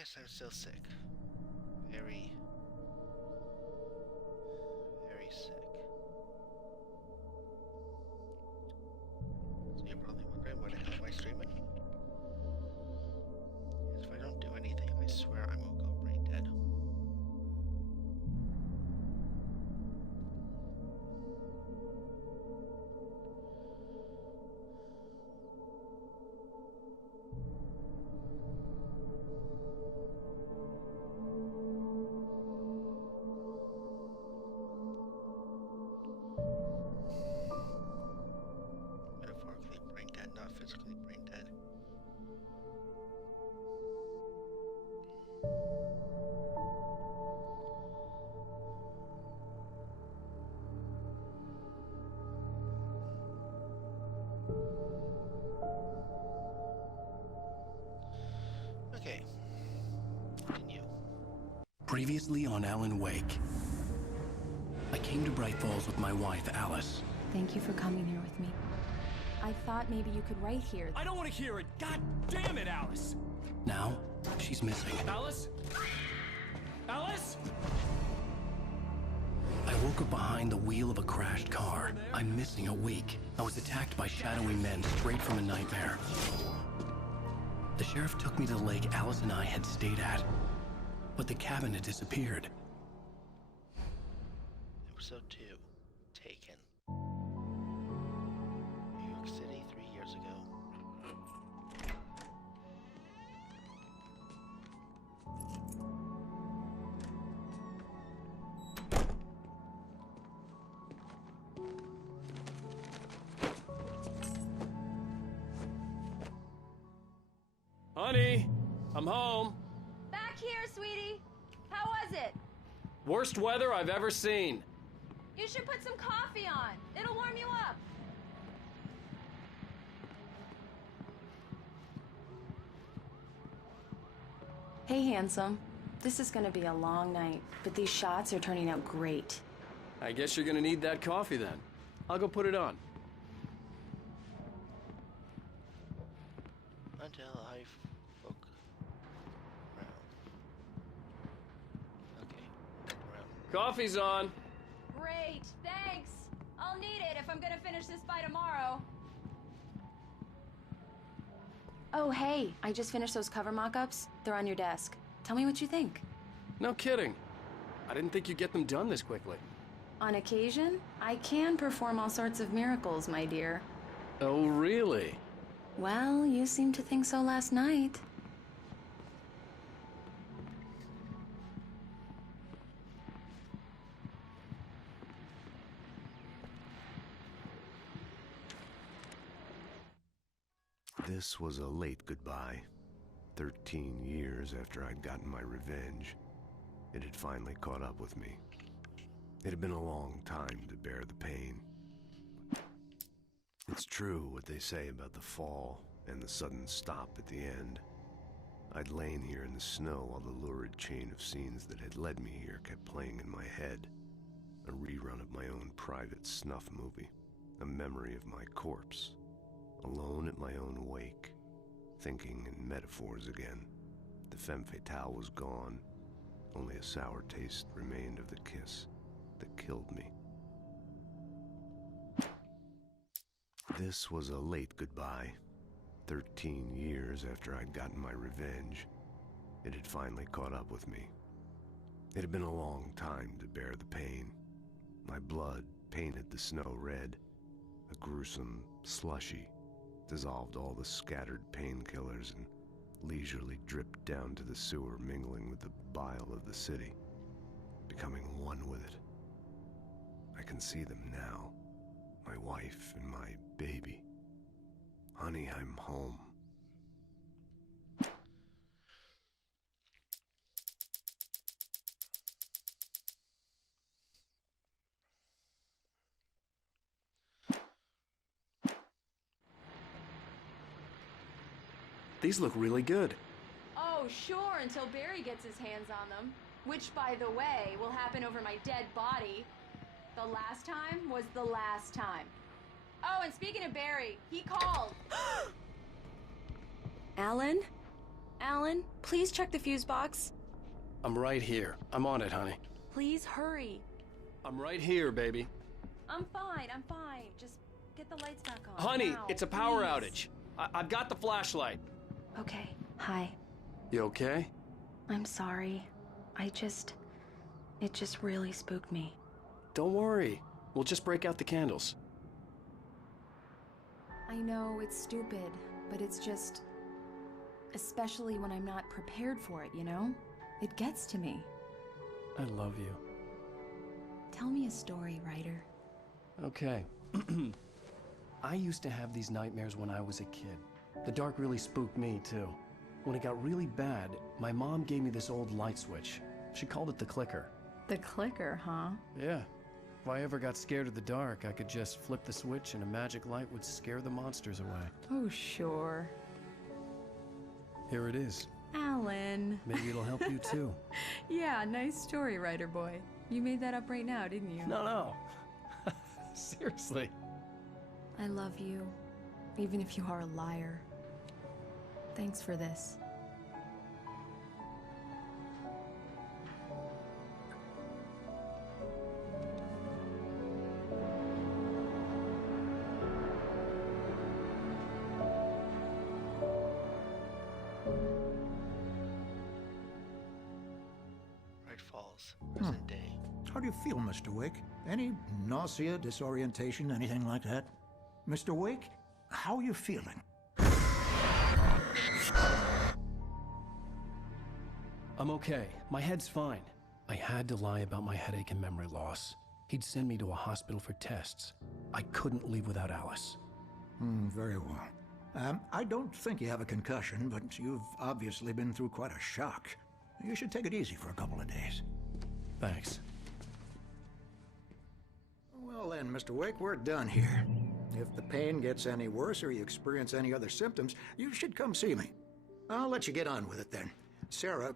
Yes, I'm still sick. Very, very sick. So you're probably wondering, why the hell am I streaming? Yes, if I don't do anything, I swear I will go brain dead. Metaphorically brain dead, not physically brain dead. Okay. Continue. Previously on Alan Wake. I came to Bright Falls with my wife, Alice. Thank you for coming here with me. I thought maybe you could write here. I don't want to hear it! God damn it, Alice! Now, she's missing. Alice? Alice? I woke up behind the wheel of a crashed car. I'm missing a week. I was attacked by shadowy men straight from a nightmare. The sheriff took me to the lake Alice and I had stayed at, but the cabin had disappeared. Episode 2. Taken. New York City 3 years ago. Honey, I'm home. Back here, sweetie. How was it? Worst weather I've ever seen. You should put some coffee on. It'll warm you up. Hey, handsome. This is gonna be a long night, but these shots are turning out great. I guess you're gonna need that coffee then. I'll go put it on. Until I look around. Okay, look around. Coffee's on. Great, thanks. I'll need it if I'm gonna finish this by tomorrow. Oh, hey, I just finished those cover mock-ups. They're on your desk. Tell me what you think. No kidding. I didn't think you'd get them done this quickly. On occasion, I can perform all sorts of miracles, my dear. Oh, really? Well, you seemed to think so last night. This was a late goodbye. 13 years after I'd gotten my revenge, it had finally caught up with me. It had been a long time to bear the pain. It's true what they say about the fall and the sudden stop at the end. I'd lain here in the snow while the lurid chain of scenes that had led me here kept playing in my head. A rerun of my own private snuff movie, a memory of my corpse, alone at my own wake, thinking in metaphors again. The femme fatale was gone. Only a sour taste remained of the kiss that killed me. This was a late goodbye. 13 years after I'd gotten my revenge, it had finally caught up with me. It had been a long time to bear the pain. My blood painted the snow red, a gruesome slushy, dissolved all the scattered painkillers and leisurely dripped down to the sewer, mingling with the bile of the city, becoming one with it. I can see them now, my wife and my baby. Honey, I'm home. These look really good. Oh, sure, until Barry gets his hands on them. Which, by the way, will happen over my dead body. The last time was the last time. Oh, and speaking of Barry, he called. Alan? Alan, please check the fuse box. I'm right here. I'm on it, honey. Please hurry. I'm right here, baby. I'm fine. Just get the lights back on. Honey, now, it's a power please. outage. I've got the flashlight. Okay, hi. You okay? I'm sorry. It just really spooked me. Don't worry. We'll just break out the candles. I know it's stupid, but it's just... Especially when I'm not prepared for it, you know? It gets to me. I love you. Tell me a story, writer. Okay. I used to have these nightmares when I was a kid. The dark really spooked me, too. When it got really bad, my mom gave me this old light switch. She called it the clicker. The clicker, huh? Yeah. If I ever got scared of the dark, I could just flip the switch and a magic light would scare the monsters away. Oh, sure. Here it is. Alan. Maybe it'll help you, too. Yeah, nice story, writer boy. You made that up right now, didn't you? No. Seriously. I love you, even if you are a liar. Thanks for this. Bright Falls, present day. How do you feel, Mr. Wake? Any nausea, disorientation, anything like that? Mr. Wake, how are you feeling? I'm okay. My head's fine. I had to lie about my headache and memory loss. He'd send me to a hospital for tests. I couldn't leave without Alice. Very well. I don't think you have a concussion, but you've obviously been through quite a shock. You should take it easy for a couple of days. Thanks. Well then, Mr. Wake, we're done here. If the pain gets any worse or you experience any other symptoms, you should come see me. I'll let you get on with it then. Sarah,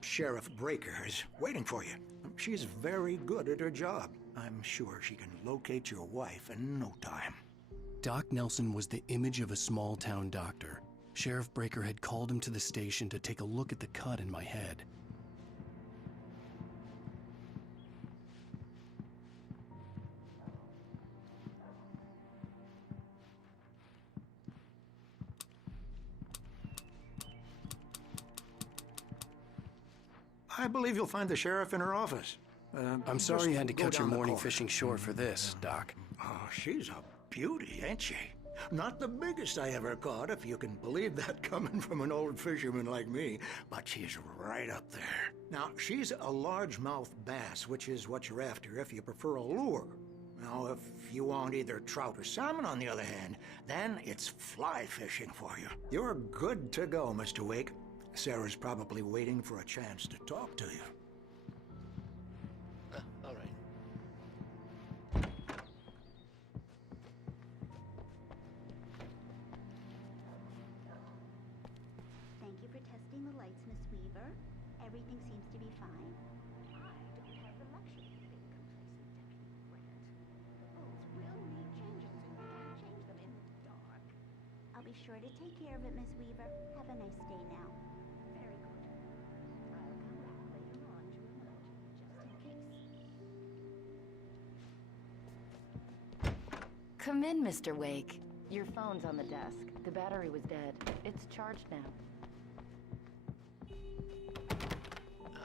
Sheriff Breaker, is waiting for you. She's very good at her job. I'm sure she can locate your wife in no time. Doc Nelson was the image of a small-town doctor. Sheriff Breaker had called him to the station to take a look at the cut in my head. I believe you'll find the sheriff in her office. I'm sorry you had to go cut your down the morning corridor. fishing short for this, Doc. Oh, she's a beauty, ain't she? Not the biggest I ever caught, if you can believe that coming from an old fisherman like me, but she's right up there. Now, she's a largemouth bass, which is what you're after if you prefer a lure. Now, if you want either trout or salmon, on the other hand, then it's fly fishing for you. You're good to go, Mr. Wake. Sarah's probably waiting for a chance to talk to you. All right. Thank you for testing the lights, Miss Weaver. Everything seems to be fine. I don't have the luxury of being complacent, Deputy Grant. Rules will need changes, and we can't change them in the dark. I'll be sure to take care of it, Miss Weaver. Have a nice day now. Very good. I'll come back later on to alert you, just in case. Come in, Mr. Wake. Your phone's on the desk. The battery was dead. It's charged now.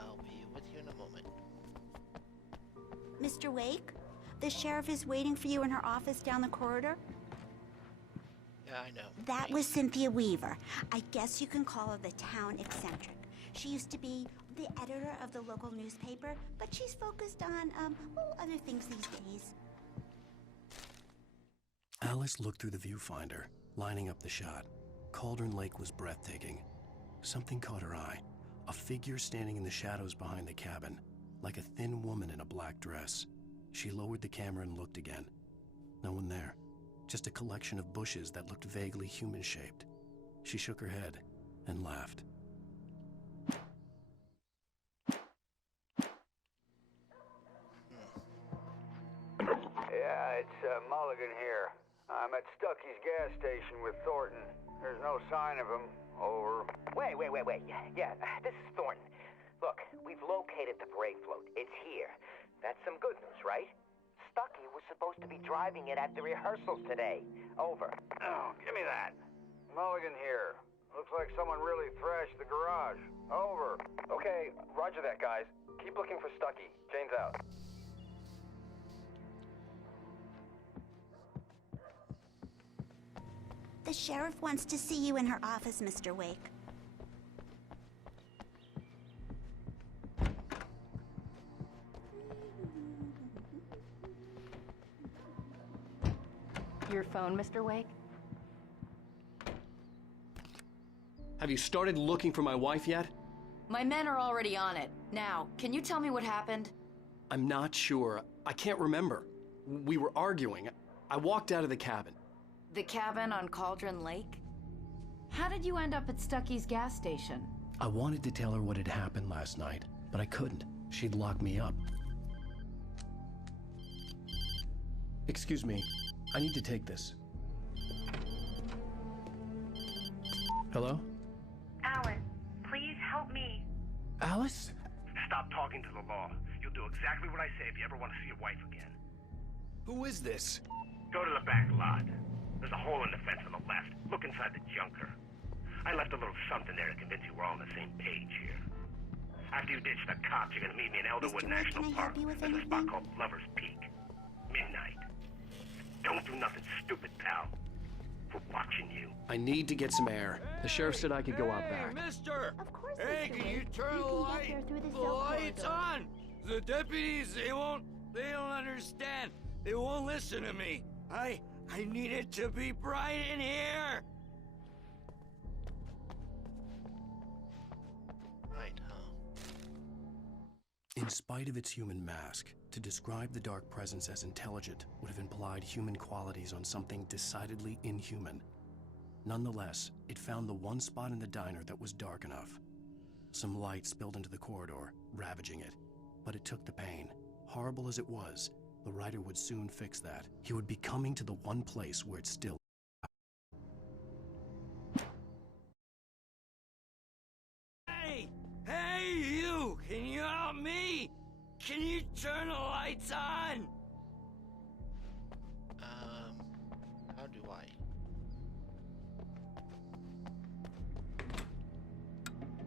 I'll be with you in a moment. Mr. Wake, the sheriff is waiting for you in her office down the corridor. Yeah, I know. That was Cynthia Weaver. I guess you can call her the town eccentric. She used to be the editor of the local newspaper, but she's focused on, other things these days. Alice looked through the viewfinder, lining up the shot. Cauldron Lake was breathtaking. Something caught her eye. A figure standing in the shadows behind the cabin, like a thin woman in a black dress. She lowered the camera and looked again. No one there. Just a collection of bushes that looked vaguely human-shaped. She shook her head and laughed. Yeah, it's Mulligan here. I'm at Stucky's gas station with Thornton. There's no sign of him. Over. Wait. Yeah, this is Thornton. Look, we've located the parade float. It's here. That's some good news, right? Stucky was supposed to be driving it at the rehearsals today. Over. Oh, give me that. Mulligan here. Looks like someone really thrashed the garage. Over. Okay, roger that, guys. Keep looking for Stucky. Jane's out. The sheriff wants to see you in her office, Mr. Wake. Your phone, Mr. Wake? Have you started looking for my wife yet? My men are already on it. Now, can you tell me what happened? I'm not sure. I can't remember. We were arguing. I walked out of the cabin. The cabin on Cauldron Lake? How did you end up at Stucky's gas station? I wanted to tell her what had happened last night, but I couldn't. She'd lock me up. Excuse me. I need to take this. Hello? Alan, please help me. Alice? Stop talking to the law. You'll do exactly what I say if you ever want to see your wife again. Who is this? Go to the back lot. There's a hole in the fence on the left. Look inside the junker. I left a little something there to convince you we're all on the same page here. After you ditch the cops, you're gonna meet me in Elderwood National Park. There's a spot called Lover's Peak. Midnight. Don't do nothing stupid, pal. We're watching you. I need to get some air. The sheriff said I could go out back. Mister! Of course, Hey, Mr. can Wake. you turn the can light? get there through the The south light's corridor. on! The deputies, they don't understand. They won't listen to me. I need it to be bright in here! Right, huh? In spite of its human mask, to describe the dark presence as intelligent would have implied human qualities on something decidedly inhuman. Nonetheless, it found the one spot in the diner that was dark enough. Some light spilled into the corridor, ravaging it. But it took the pain. Horrible as it was, the writer would soon fix that. He would be coming to the one place where it still... Hey, you! Can you help me? Can you turn the lights on? How do I?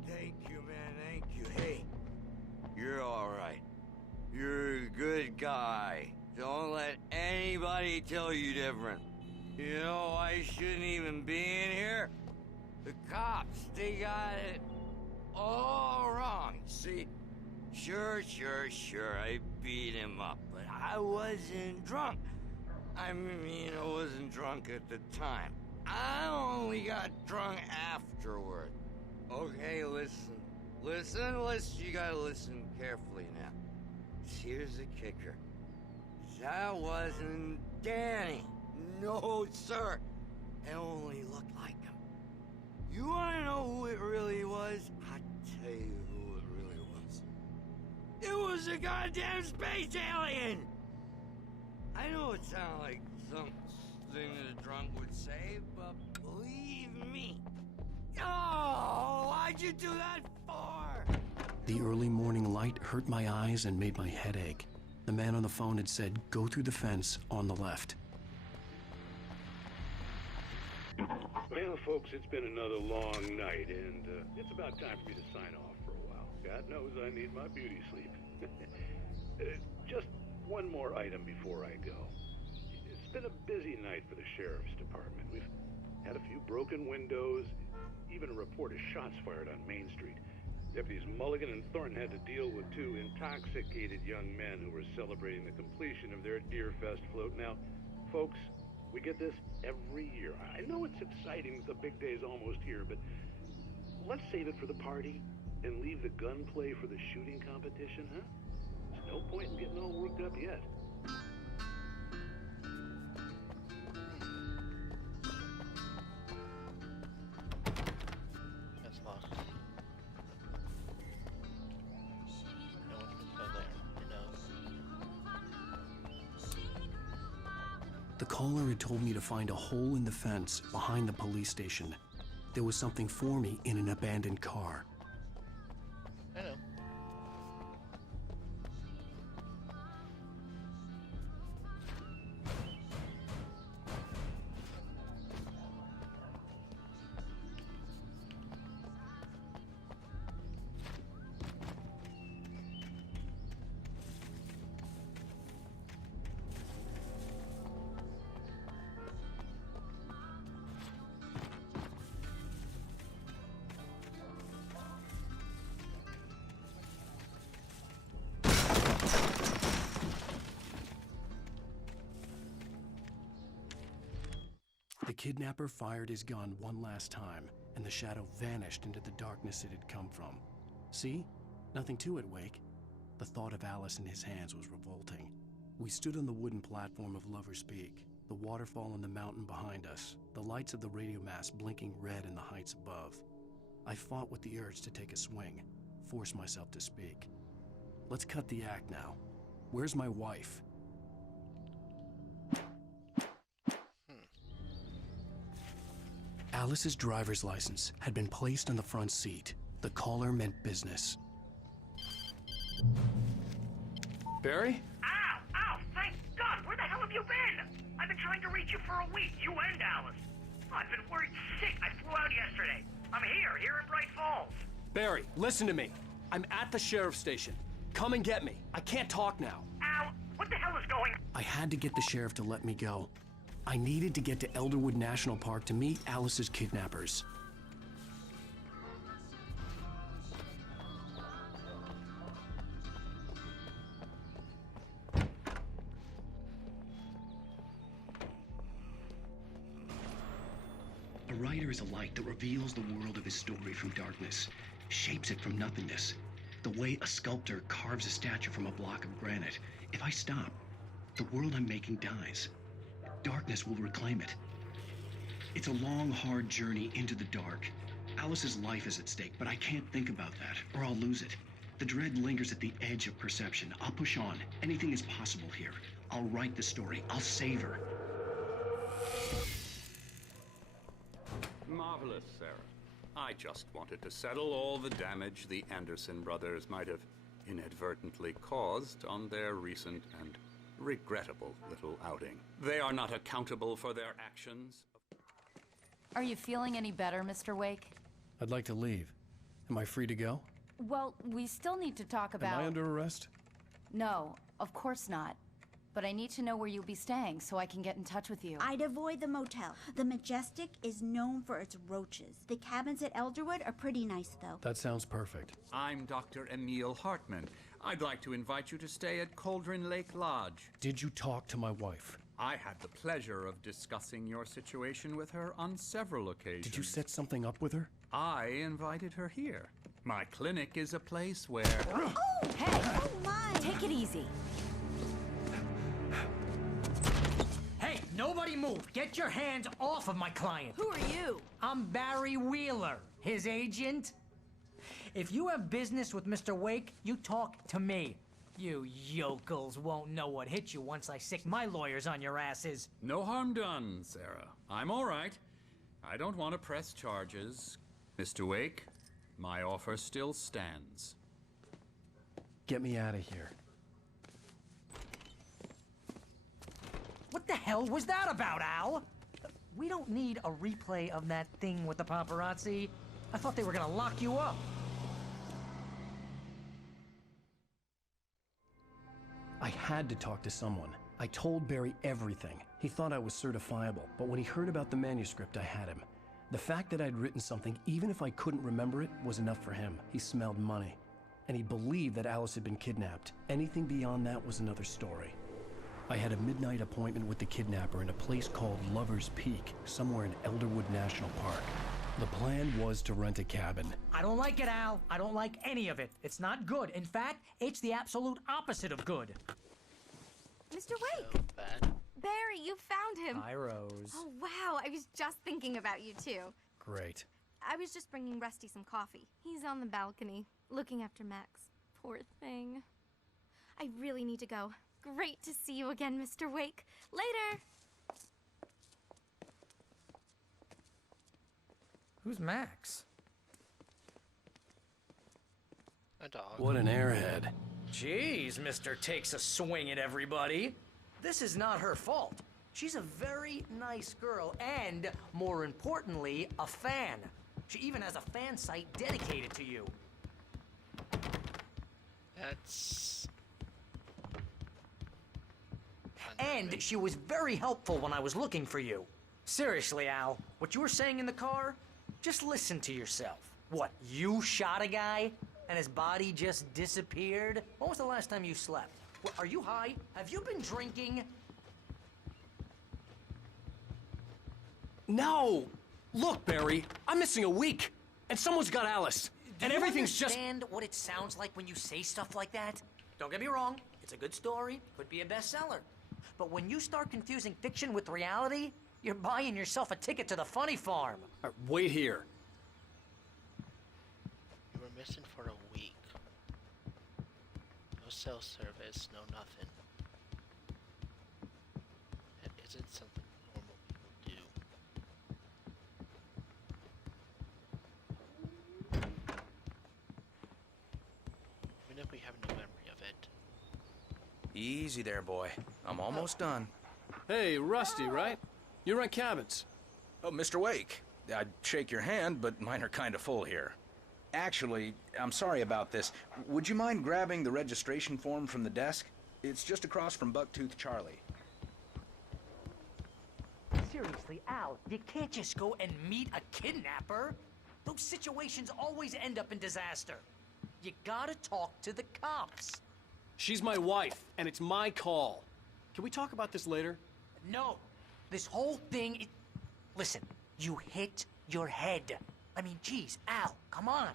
Thank you, man, thank you. Hey, you're alright. You're a good guy. Don't let anybody tell you different. You know, I shouldn't even be in here. The cops, they got it all wrong. See, sure, I beat him up, but I wasn't drunk. I mean, I wasn't drunk at the time. I only got drunk afterward. Okay, listen. You gotta listen carefully now. Here's the kicker. That wasn't Danny. No, sir. It only looked like him. You wanna know who it really was? I'll tell you who it really was. It was a goddamn space alien! I know it sounds like something a drunk would say, but believe me. Oh, why'd you do that for? The early morning light hurt my eyes and made my head ache. The man on the phone had said, go through the fence on the left. Well, folks, it's been another long night, and it's about time for me to sign off for a while. God knows I need my beauty sleep. Just one more item before I go. It's been a busy night for the sheriff's department. We've had a few broken windows, even a report of shots fired on Main Street. Deputies Mulligan and Thornton had to deal with two intoxicated young men who were celebrating the completion of their Deerfest float. Now, folks, we get this every year. I know it's exciting that the big day's almost here, but let's save it for the party and leave the gunplay for the shooting competition, huh? There's no point in getting all worked up yet. That's locked. No one can go there. Who knows? The caller had told me to find a hole in the fence behind the police station. there was something for me in an abandoned car. I know. The kidnapper fired his gun one last time, and the shadow vanished into the darkness it had come from. See? Nothing to it, Wake. The thought of Alice in his hands was revolting. We stood on the wooden platform of Lover's Peak, the waterfall in the mountain behind us, the lights of the radio mast blinking red in the heights above. I fought with the urge to take a swing, force myself to speak. Let's cut the act now. Where's my wife? Alice's driver's license had been placed on the front seat. The caller meant business. Barry? Ow! Ow! Thank God! Where the hell have you been? I've been trying to reach you for a week, you and Alice. I've been worried sick. I flew out yesterday. I'm here in Bright Falls. Barry, listen to me. I'm at the sheriff's station. Come and get me. I can't talk now. Ow! What the hell is going on? I had to get the sheriff to let me go. I needed to get to Elderwood National Park to meet Alice's kidnappers. A writer is a light that reveals the world of his story from darkness, shapes it from nothingness. The way a sculptor carves a statue from a block of granite. If I stop, the world I'm making dies. Darkness will reclaim it. It's a long, hard journey into the dark. Alice's life is at stake, but I can't think about that, or I'll lose it. The dread lingers at the edge of perception. I'll push on. Anything is possible here. I'll write the story. I'll save her. Marvelous, Sarah. I just wanted to settle all the damage the Anderson brothers might have inadvertently caused on their recent and regrettable little outing. They are not accountable for their actions. Are you feeling any better, Mr. Wake? I'd like to leave. Am I free to go? Well, we still need to talk about... Am I under arrest? No, of course not. But I need to know where you'll be staying so I can get in touch with you. I'd avoid the motel. The Majestic is known for its roaches. The cabins at Elderwood are pretty nice, though. That sounds perfect. I'm Dr. Emil Hartman. I'd like to invite you to stay at Cauldron Lake Lodge. Did you talk to my wife? I had the pleasure of discussing your situation with her on several occasions. Did you set something up with her? I invited her here. My clinic is a place where... Oh, hey! Oh, my! Take it easy. Hey, nobody move! Get your hands off of my client! Who are you? I'm Barry Wheeler, his agent. If you have business with Mr. Wake, you talk to me. You yokels won't know what hit you once I sick my lawyers on your asses. No harm done, Sarah. I'm all right. I don't want to press charges. Mr. Wake, my offer still stands. Get me out of here. What the hell was that about, Al? We don't need a replay of that thing with the paparazzi. I thought they were gonna lock you up. I had to talk to someone. I told Barry everything. He thought I was certifiable, but when he heard about the manuscript, I had him. The fact that I'd written something, even if I couldn't remember it, was enough for him. He smelled money. And he believed that Alice had been kidnapped. Anything beyond that was another story. I had a midnight appointment with the kidnapper in a place called Lover's Peak, somewhere in Elderwood National Park. The plan was to rent a cabin. I don't like it, Al. I don't like any of it. It's not good. In fact, it's the absolute opposite of good. Mr. Wake! Barry, you found him! Hi, Rose. Oh, wow. I was just thinking about you, too. Great. I was just bringing Rusty some coffee. He's on the balcony, looking after Max. Poor thing. I really need to go. Great to see you again, Mr. Wake. Later! Who's Max? A dog. What an airhead. Jeez, Mr. Takes a swing at everybody. This is not her fault. She's a very nice girl and, more importantly, a fan. She even has a fan site dedicated to you. That's... And she was very helpful when I was looking for you. Seriously, Al, what you were saying in the car, just listen to yourself. What, you shot a guy and his body just disappeared? When was the last time you slept? What, are you high? Have you been drinking? No! Look, Barry, I'm missing a week, and someone's got Alice, and everything's just... Do you understand what it sounds like when you say stuff like that? Don't get me wrong, it's a good story, could be a bestseller. But when you start confusing fiction with reality, you're buying yourself a ticket to the funny farm. Wait here. You were missing for a week. No cell service, no nothing. It isn't something normal people do. Even if we have no memory of it. Easy there, boy. I'm almost done. Hey, Rusty, right? You rent cabins. Oh, Mr. Wake. I'd shake your hand, but mine are kind of full here. Actually, I'm sorry about this. Would you mind grabbing the registration form from the desk? It's just across from Bucktooth Charlie. Seriously, Al, you can't just go and meet a kidnapper. Those situations always end up in disaster. You gotta talk to the cops. She's my wife, and it's my call. Can we talk about this later? No. This whole thing Listen, you hit your head. I mean, geez, Al, come on.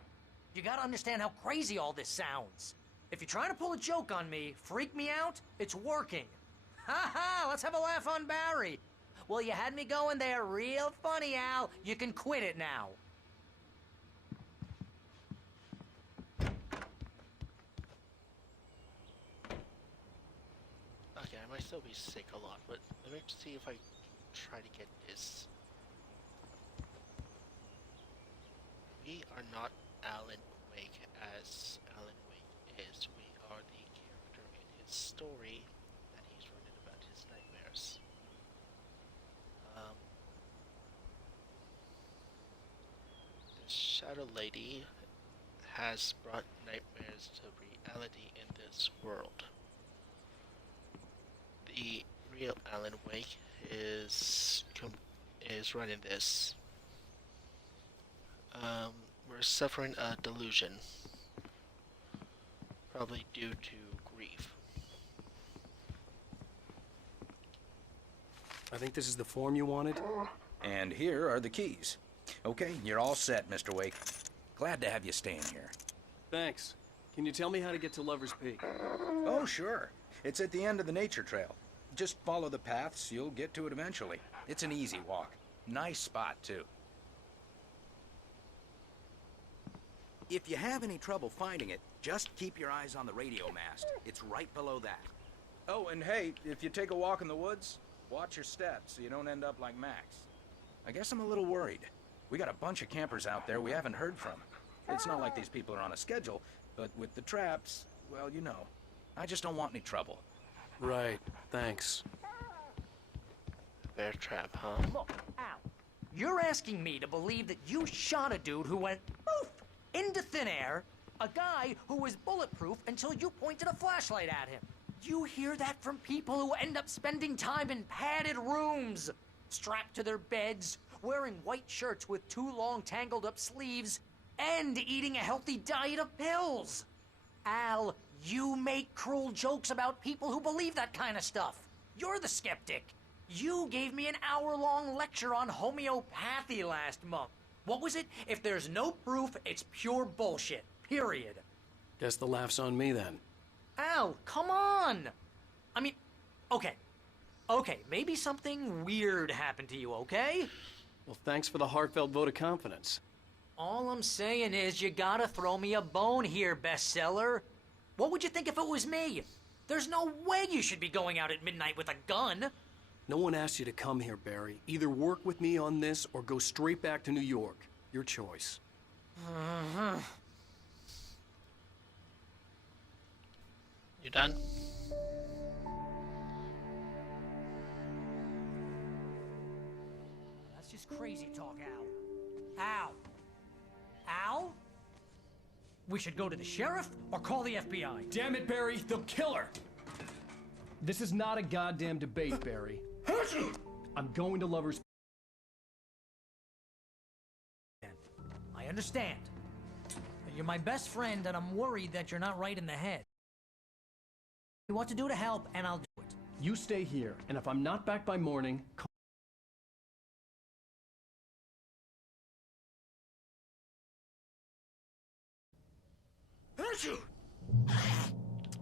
You gotta understand how crazy all this sounds. If you're trying to pull a joke on me, freak me out, it's working. Ha ha, let's have a laugh on Barry. Well, you had me going there real funny, Al. You can quit it now. Okay, I might still be sick a lot, but let me see if I try to get this. We are not Alan Wake as Alan Wake is. We are the character in his story that he's written about his nightmares. The Shadow Lady has brought nightmares to reality in this world. The real Alan Wake is running this. We're suffering a delusion, probably due to grief. I think this is the form you wanted. And here are the keys. Okay, you're all set, Mr. Wake. Glad to have you staying here. Thanks. Can you tell me how to get to Lover's Peak? Oh, sure. It's at the end of the nature trail. Just follow the paths, you'll get to it eventually. It's an easy walk. Nice spot, too. If you have any trouble finding it, just keep your eyes on the radio mast. It's right below that. Oh, and hey, if you take a walk in the woods, watch your steps so you don't end up like Max. I guess I'm a little worried. We got a bunch of campers out there we haven't heard from. It's not like these people are on a schedule, but with the traps, well, you know. I just don't want any trouble. Right, thanks. Bear trap, huh? Look, Al, you're asking me to believe that you shot a dude who went poof into thin air, a guy who was bulletproof until you pointed a flashlight at him. You hear that from people who end up spending time in padded rooms, strapped to their beds, wearing white shirts with too long tangled up sleeves, and eating a healthy diet of pills. Al, you make cruel jokes about people who believe that kind of stuff. You're the skeptic. You gave me an hour-long lecture on homeopathy last month. What was it? If there's no proof, it's pure bullshit. Period. Guess the laugh's on me then. Al, come on! I mean, okay. Okay, maybe something weird happened to you, okay? Well, thanks for the heartfelt vote of confidence. All I'm saying is you gotta throw me a bone here, bestseller. What would you think if it was me? There's no way you should be going out at midnight with a gun. No one asked you to come here, Barry. Either work with me on this or go straight back to New York. Your choice. You done? That's just crazy talk, Al. Al? Al? We should go to the sheriff or call the FBI. Damn it, Barry, they'll kill her! This is not a goddamn debate, Barry. I'm going to Lover's... I understand. You're my best friend, and I'm worried that you're not right in the head. What to do to help, and I'll do it. You stay here, and if I'm not back by morning, call...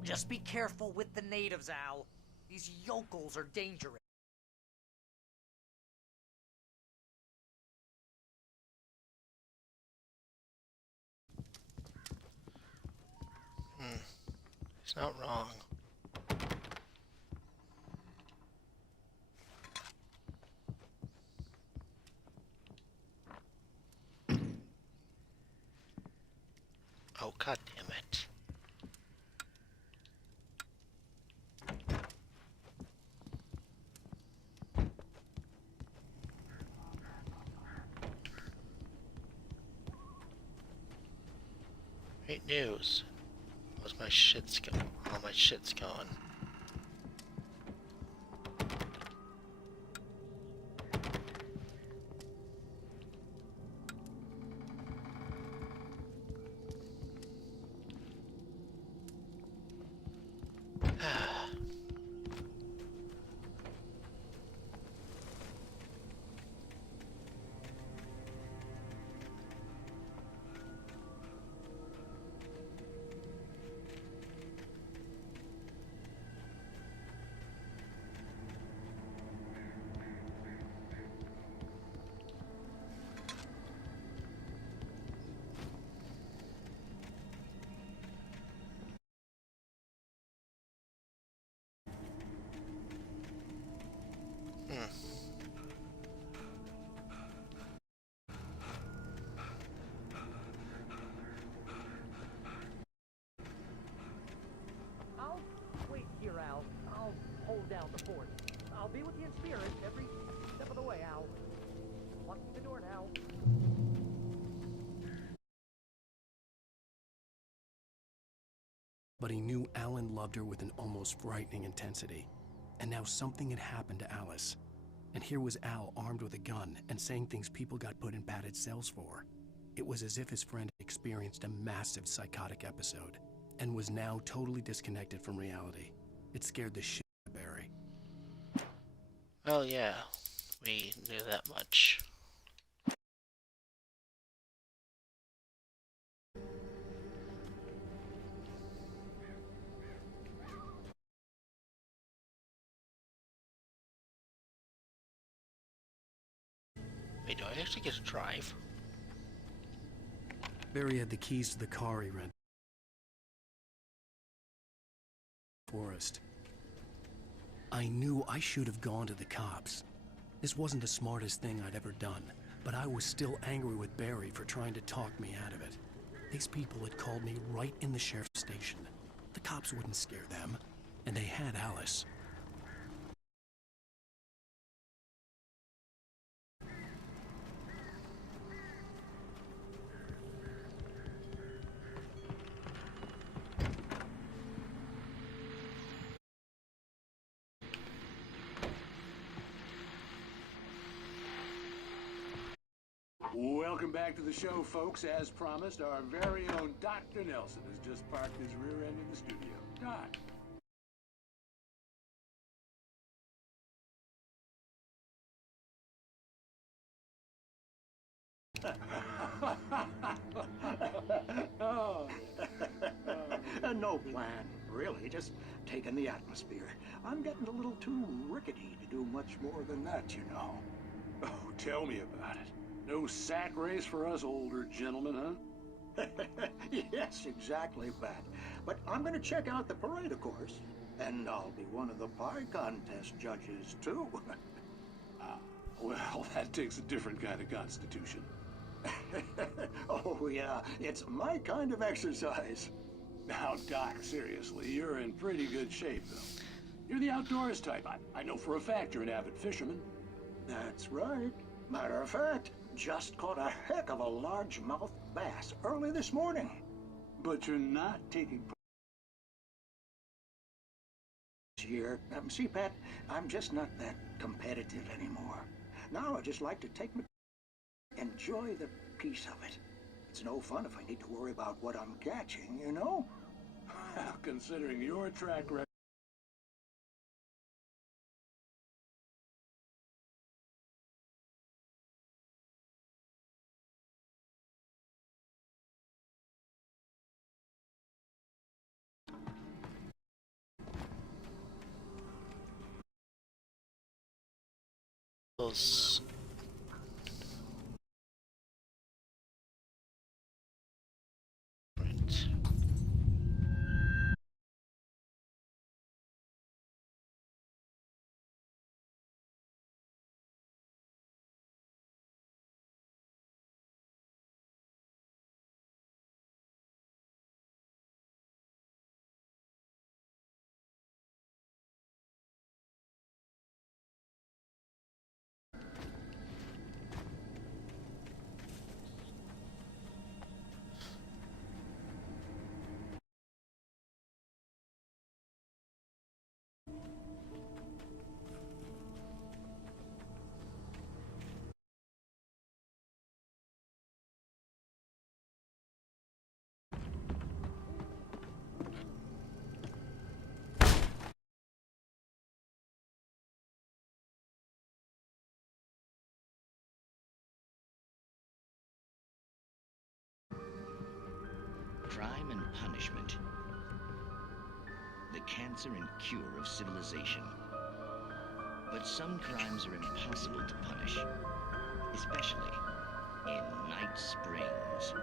Just be careful with the natives, Al. These yokels are dangerous. He's not wrong. Oh, god damn it. Great news. Where's my shit's going? All my shit's gone. I'll wait here, Al. I'll hold down the fort. I'll be with you in spirit every step of the way, Al. Locking the door now. But he knew Alan loved her with an almost frightening intensity. And now something had happened to Alice. And here was Al armed with a gun and saying things people got put in padded cells for. It was as if his friend had experienced a massive psychotic episode and was now totally disconnected from reality. It scared the shit out of Barry. Well, yeah, we knew that much. Wait, do I actually get to drive? Barry had the keys to the car he rented. Forest. I knew I should have gone to the cops. This wasn't the smartest thing I'd ever done, but I was still angry with Barry for trying to talk me out of it. These people had called me right in the sheriff's station. The cops wouldn't scare them, and they had Alice. Welcome back to the show, folks. As promised, our very own Dr. Nelson has just parked his rear end in the studio. Doc. No plan, really. Just taking the atmosphere. I'm getting a little too rickety to do much more than that, you know. Oh, tell me about it. No sack race for us older gentlemen, huh? Yes, exactly, Pat. But I'm going to check out the parade, of course. And I'll be one of the pie contest judges, too. Well, that takes a different kind of constitution. Oh, yeah, it's my kind of exercise. Now, Doc, seriously, you're in pretty good shape, though. You're the outdoors type. I know for a fact you're an avid fisherman. That's right. Matter of fact, just caught a heck of a largemouth bass early this morning. But you're not taking part here. See, Pat, I'm just not that competitive anymore. Now I just like to take my... enjoy the piece of it. It's no fun if I need to worry about what I'm catching, you know? considering your track record. Those Crime and punishment. The cancer and cure of civilization. But some crimes are impossible to punish, especially in Night Springs.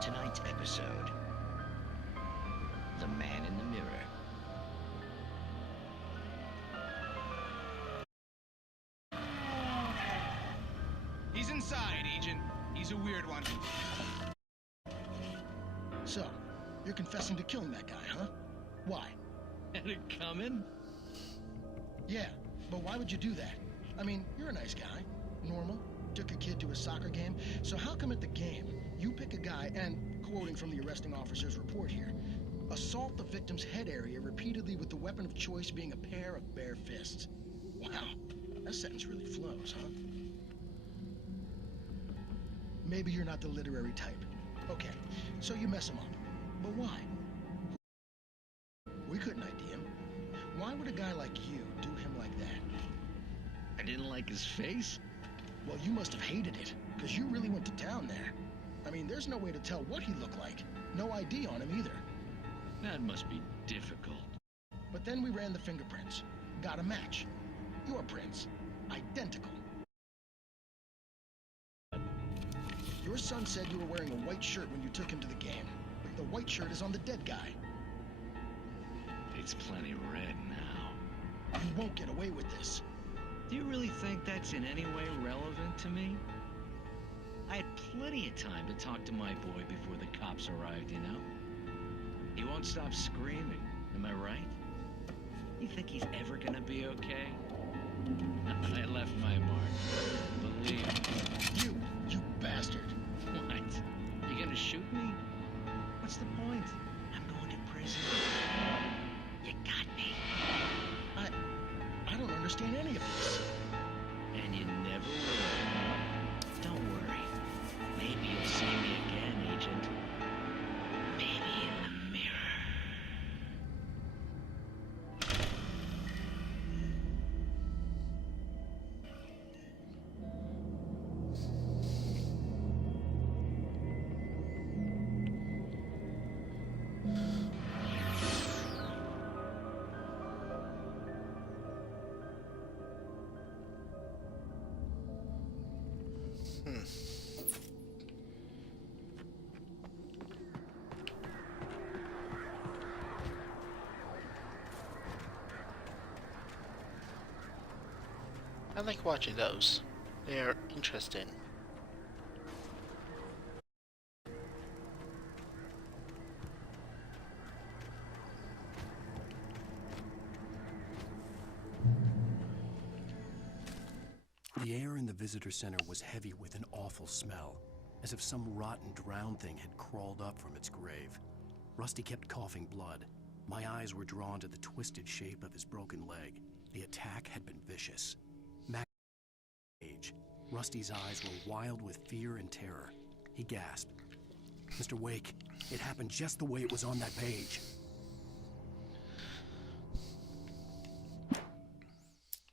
Tonight's episode, The Man in the Mirror. He's inside, Agent. He's a weird one. So, you're confessing to killing that guy, huh? Why? Had it coming? Yeah, but why would you do that? I mean, you're a nice guy. Normal. Took a kid to a soccer game. So how come at the game, you pick a guy and, quoting from the arresting officer's report here, assault the victim's head area repeatedly with the weapon of choice being a pair of bare fists? Wow, that sentence really flows, huh? Maybe you're not the literary type. Okay, so you mess him up. But why? We couldn't ID him. Why would a guy like you do him like that? I didn't like his face? Well, you must have hated it, because you really went to town there. I mean, there's no way to tell what he looked like. No ID on him either. That must be difficult. But then we ran the fingerprints. Got a match. Your prints. Identical. Your son said you were wearing a white shirt when you took him to the game. But the white shirt is on the dead guy. It's plenty red now. You won't get away with this. Do you really think that's in any way relevant to me? I had plenty of time to talk to my boy before the cops arrived, you know? He won't stop screaming, am I right? You think he's ever gonna be okay? I left my mark, believe me. You bastard. What? You gonna shoot me? What's the point? I'm going to prison. You got me. I don't understand any of this. And you never will. Don't worry. Maybe you'll see me again, Agent. Maybe in the mirror. I like watching those. They're interesting. The air in the visitor center was heavy with an awful smell, as if some rotten drowned thing had crawled up from its grave. Rusty kept coughing blood. My eyes were drawn to the twisted shape of his broken leg. The attack had been vicious. Max age. Rusty's eyes were wild with fear and terror. He gasped. Mr. Wake, it happened just the way it was on that page.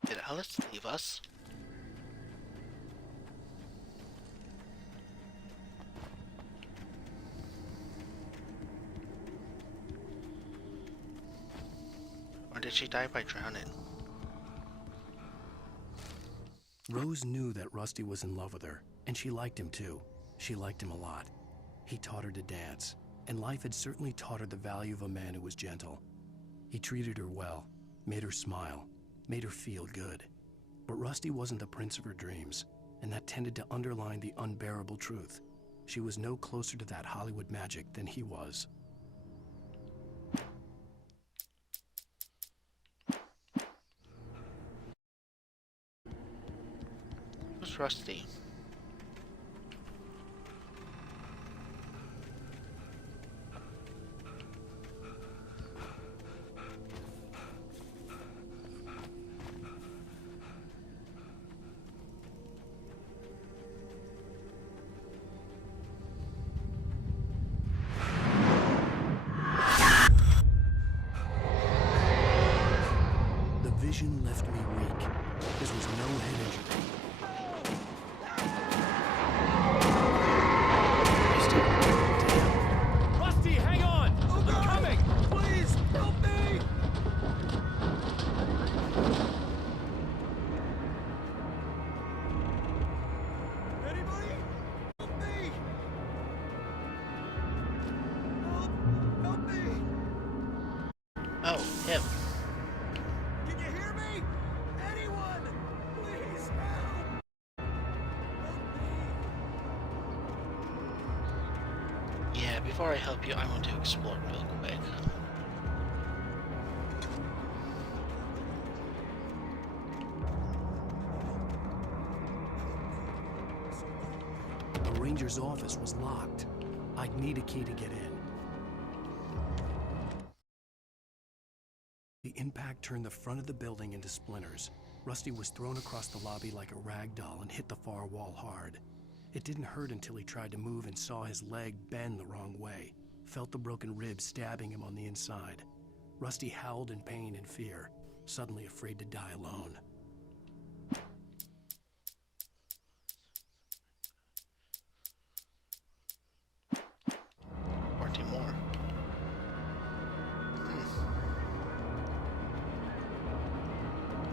Did Alice leave us? Or did she die by drowning? Rose knew that Rusty was in love with her, and she liked him too. She liked him a lot. He taught her to dance, and life had certainly taught her the value of a man who was gentle. He treated her well, made her smile, made her feel good. But Rusty wasn't the prince of her dreams, and that tended to underline the unbearable truth. She was no closer to that Hollywood magic than he was. Who's Rusty? The vision left me weak. This was no head injury. Rusty, hang on! They're coming! Please, help me! Anybody? Help me! Help me! Oh, him. Can you hear me? Anyone? Please help! Yeah, before I help you, I want to explore real quick. The ranger's office was locked. I'd need a key to get in. The impact turned the front of the building into splinters. Rusty was thrown across the lobby like a rag doll and hit the far wall hard. It didn't hurt until he tried to move and saw his leg bend the wrong way, felt the broken rib stabbing him on the inside. Rusty howled in pain and fear, suddenly afraid to die alone. More.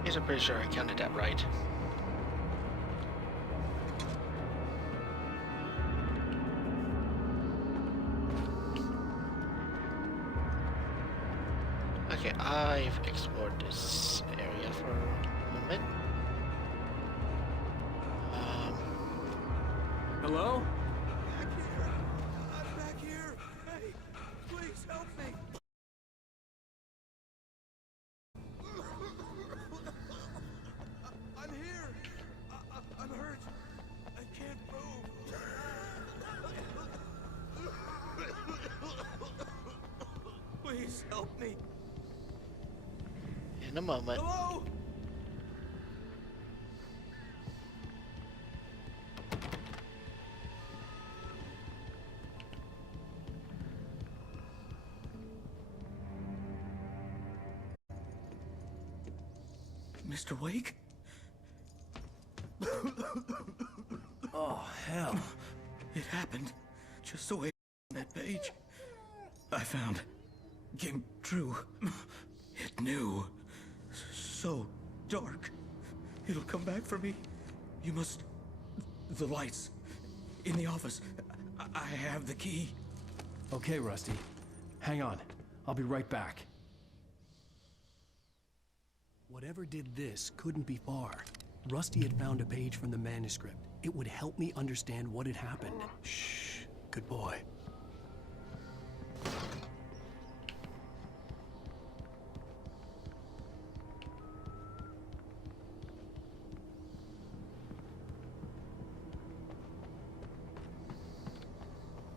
Yes, I'm pretty sure I counted that right. Okay, I've explored this area for a moment. Hello? I'm back here. Hey, please help me. I'm here. I'm hurt. I can't move. Please help me. In a moment. Hello? Mr. Wake? Oh, hell. It happened just the way on that page. I found. Came true. It knew. So dark. It'll come back for me. You must. The lights. In the office. I have the key. Okay, Rusty. Hang on. I'll be right back. Whatever did this couldn't be far. Rusty had found a page from the manuscript. It would help me understand what had happened. Shh. Good boy.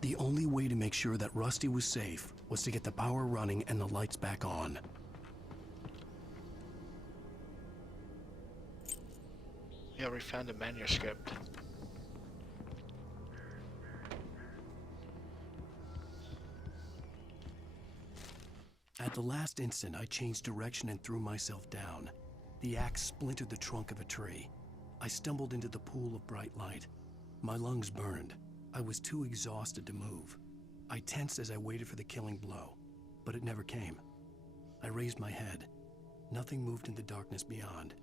The only way to make sure that Rusty was safe was to get the power running and the lights back on. Yeah, we found a manuscript. At the last instant, I changed direction and threw myself down. The axe splintered the trunk of a tree. I stumbled into the pool of bright light. My lungs burned. I was too exhausted to move. I tensed as I waited for the killing blow, but it never came. I raised my head. Nothing moved in the darkness beyond.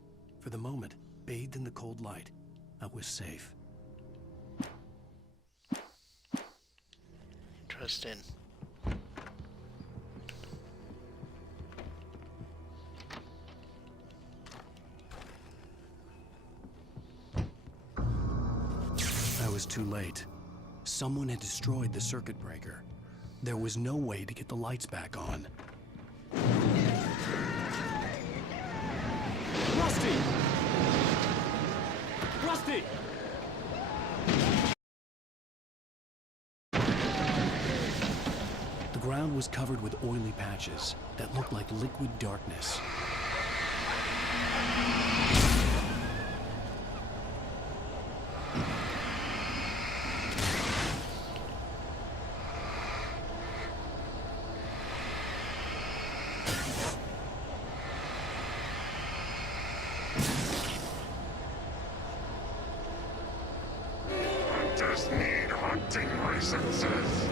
For the moment, bathed in the cold light, I was safe. Interesting. I was too late. Someone had destroyed the circuit breaker. There was no way to get the lights back on. Rusty! Rusty! The ground was covered with oily patches that looked like liquid darkness. Hunters need hunting licenses.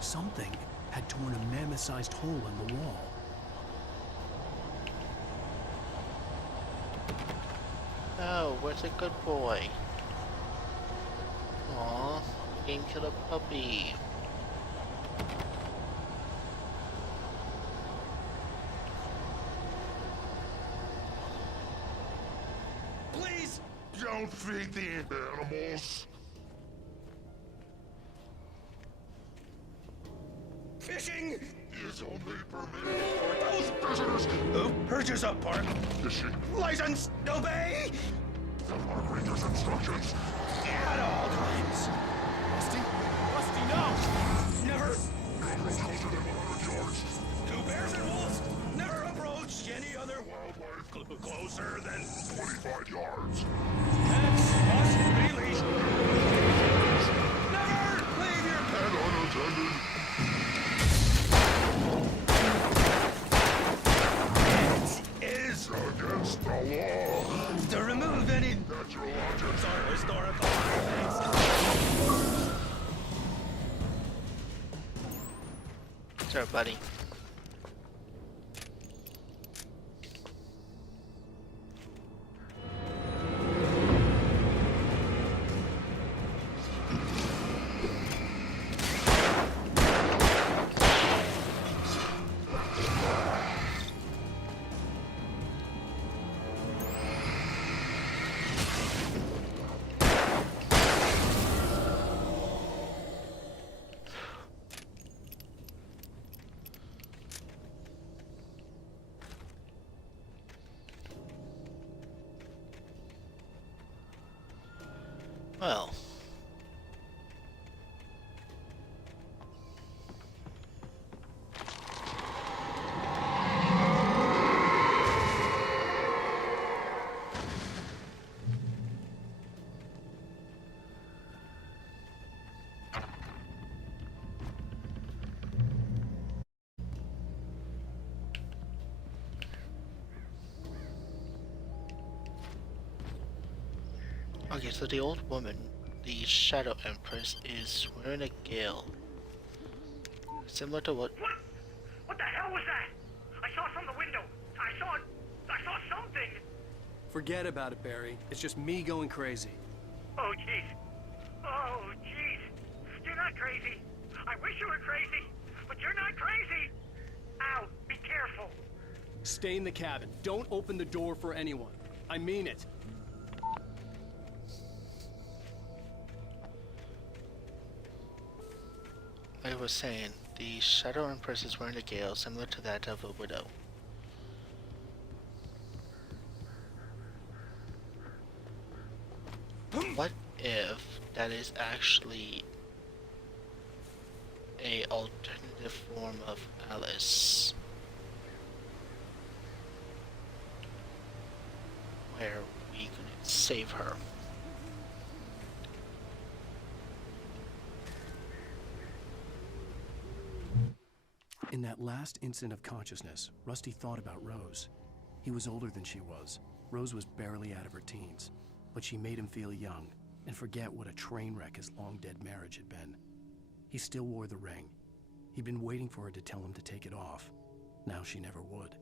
Something had torn a mammoth-sized hole in the wall. Oh, where's a good boy? Aw, game killed a puppy. Please don't feed the animals. Fishing is only permitted for those visitors who purchase a park fishing license. Obey the operator's instructions at all times. Rusty? Rusty, no! Never approach closer than 100 yards. to bears and wolves. Never approach any other wildlife closer than 25 yards. That's must be leashed. Never leave your And unattended. Is against the law to remove any natural objects or historical artifacts. Sorry, buddy. Well. Okay, so the old woman, the Shadow Empress, is wearing a gale. Similar to what What the hell was that? I saw it from the window. I saw something. Forget about it, Barry. It's just me going crazy. Oh, jeez. Oh, jeez. You're not crazy. I wish you were crazy, but you're not crazy. Ow, be careful. Stay in the cabin. Don't open the door for anyone. I mean it. Like I was saying, the Shadow Empress is wearing a gale similar to that of a widow. What if that is actually a alternative form of Alice? Where we could save her. In that last instant of consciousness, Rusty thought about Rose. He was older than she was. Rose was barely out of her teens, but she made him feel young and forget what a train wreck his long-dead marriage had been. He still wore the ring. He'd been waiting for her to tell him to take it off. Now she never would.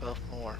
12 more.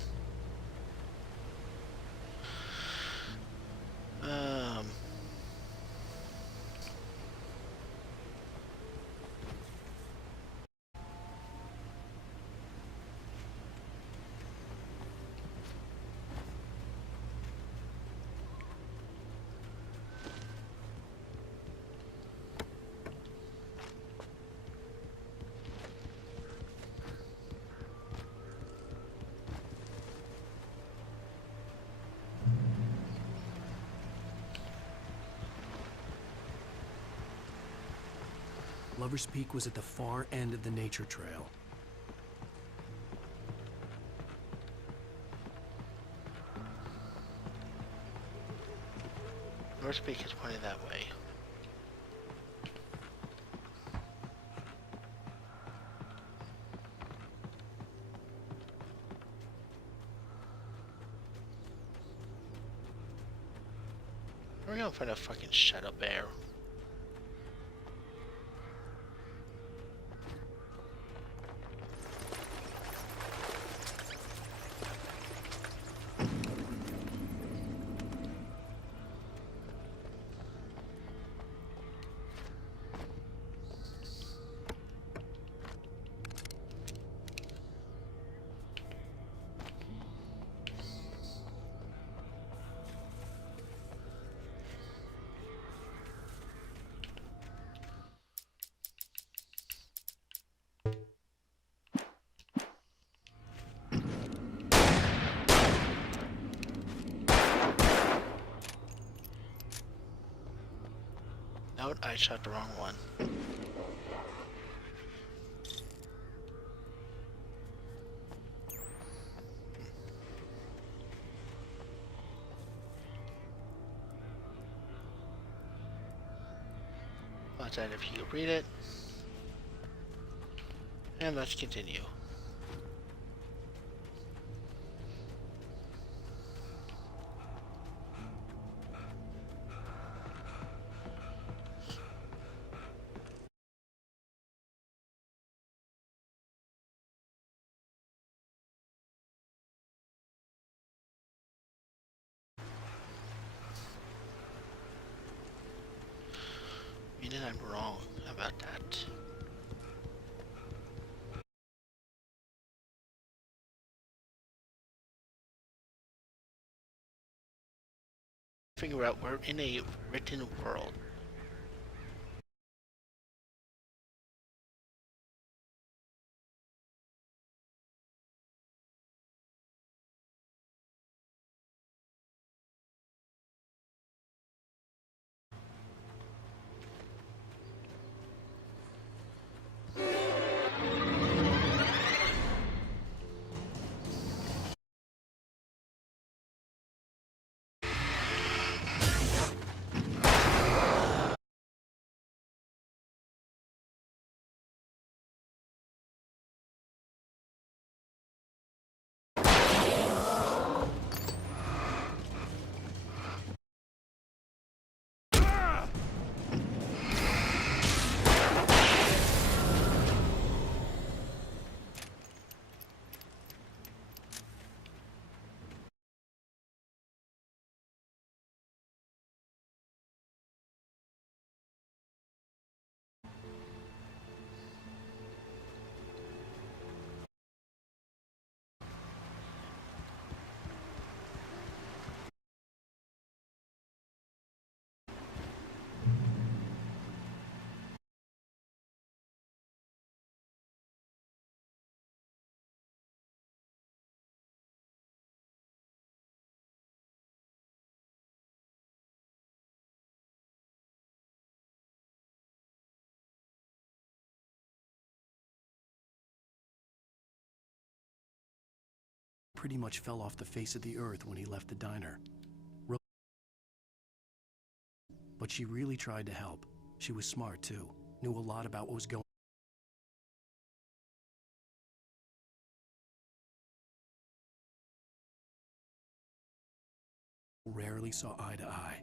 Lover's Peak was at the far end of the nature trail. Lover's Peak is pointed that way. We're gonna find a fucking shadow bear. Note, I shot the wrong one. Watch that if you read it. And let's continue. Meaning I'm wrong about that. Figure out we're in a written world. pretty much fell off the face of the earth when he left the diner. But she really tried to help. She was smart, too. Knew a lot about what was going on. Rarely saw eye to eye.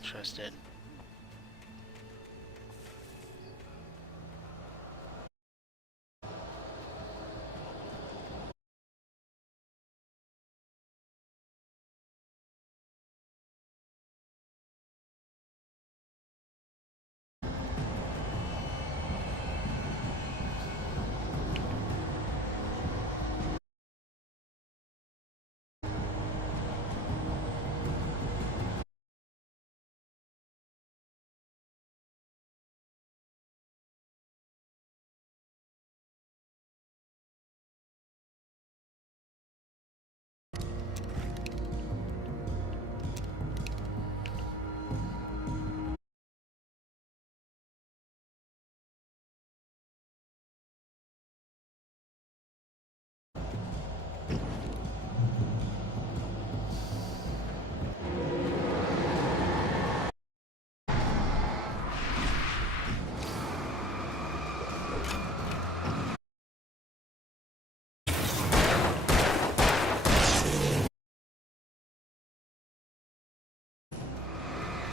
Interested.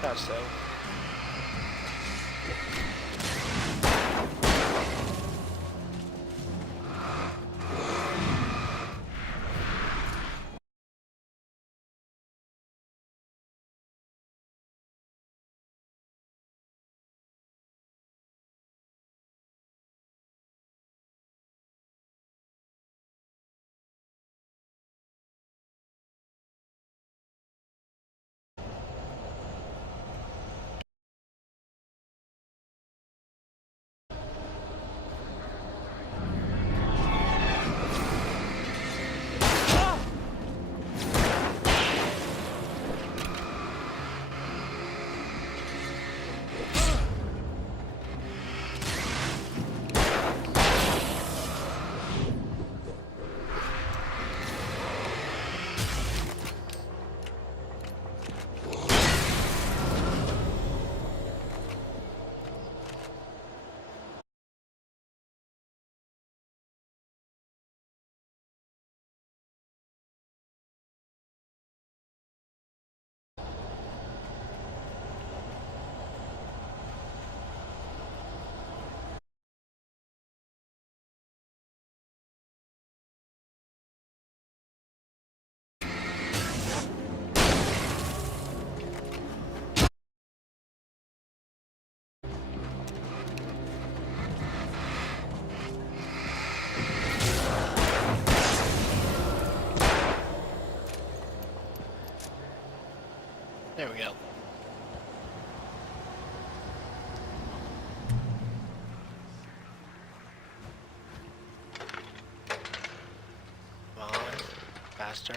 Thought so. There we go. Come on, faster.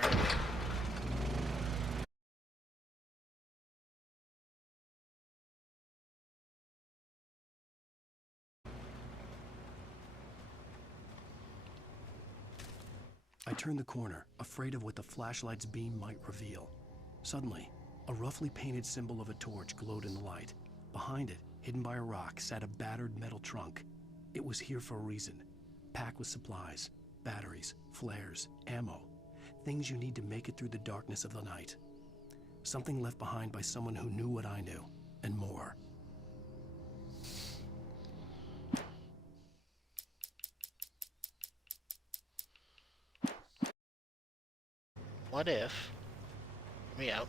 I turned the corner, afraid of what the flashlight's beam might reveal. Suddenly, a roughly painted symbol of a torch glowed in the light. Behind it, hidden by a rock, sat a battered metal trunk. It was here for a reason. Packed with supplies, batteries, flares, ammo. Things you need to make it through the darkness of the night. Something left behind by someone who knew what I knew, and more. What if... Hear me out.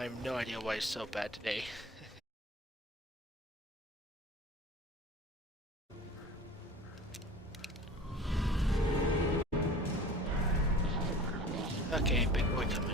I have no idea why it's so bad today. Okay, big boy coming.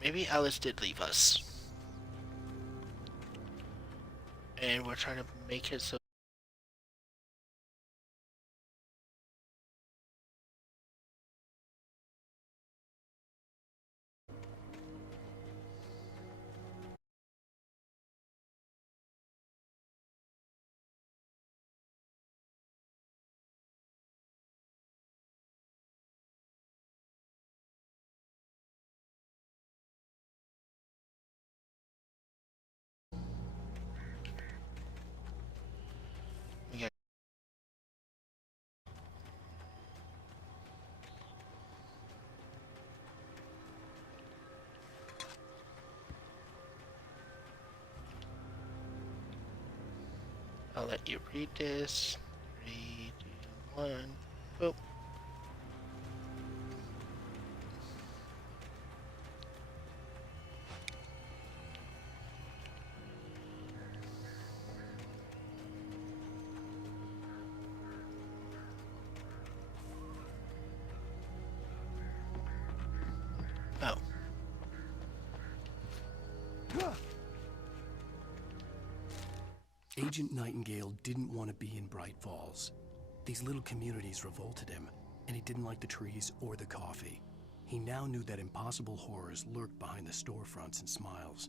Maybe Alice did leave us. And we're trying to make it so I'll let you read this. 3, 2, 1. Boop. Oh. Agent Nightingale didn't want to be in Bright Falls. These little communities revolted him, and he didn't like the trees or the coffee. He now knew that impossible horrors lurked behind the storefronts and smiles.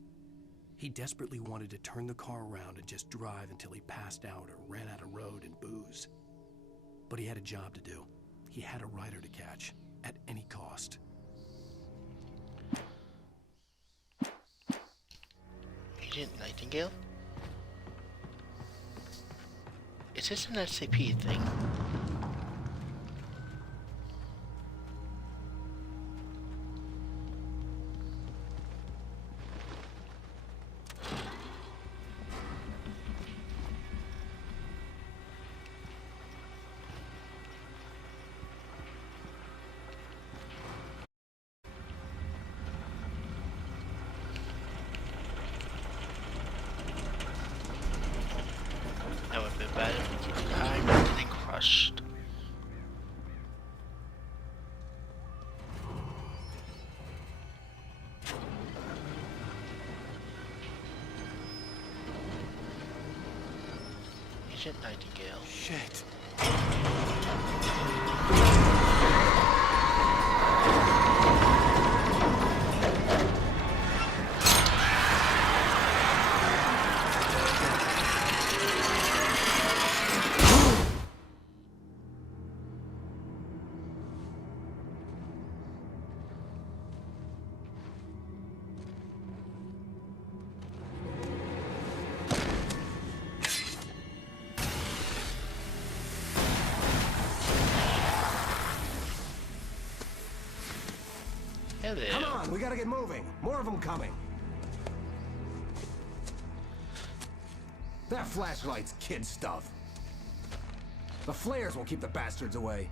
He desperately wanted to turn the car around and just drive until he passed out or ran out of road and booze. But he had a job to do. He had a rider to catch, at any cost. Agent Nightingale? Is this an SCP thing? That would be bad if we keep dying and getting crushed. Agent Nightingale. Shit. Hello. Come on, we gotta get moving. More of them coming. That flashlight's kid stuff. The flares will keep the bastards away.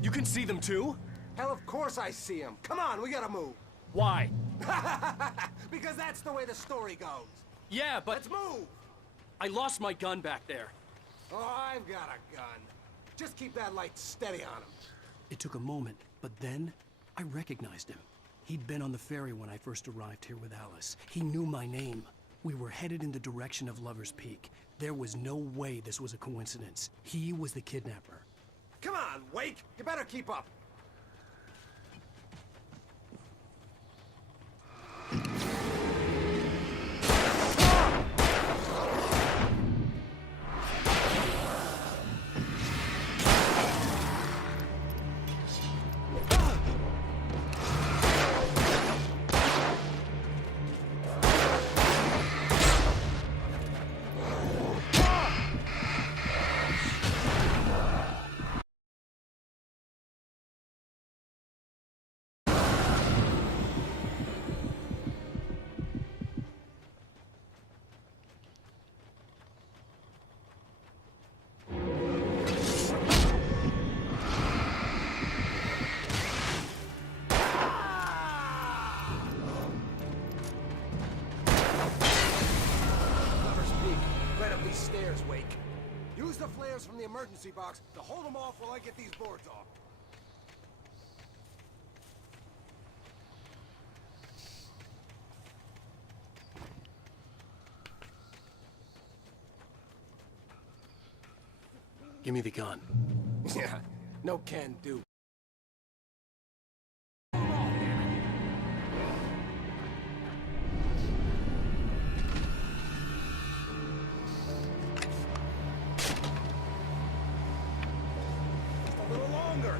You can see them too? Hell, of course I see them. Come on, we gotta move. Why? Because that's the way the story goes. Yeah, but... Let's move! I lost my gun back there. Oh, I've got a gun. Just keep that light steady on him. It took a moment, but then I recognized him. He'd been on the ferry when I first arrived here with Alice. He knew my name. We were headed in the direction of Lover's Peak. There was no way this was a coincidence. He was the kidnapper. Come on, Wake! You better keep up. Stairs, Wake. Use the flares from the emergency box to hold them off while I get these boards off. Give me the gun. Yeah, no can do.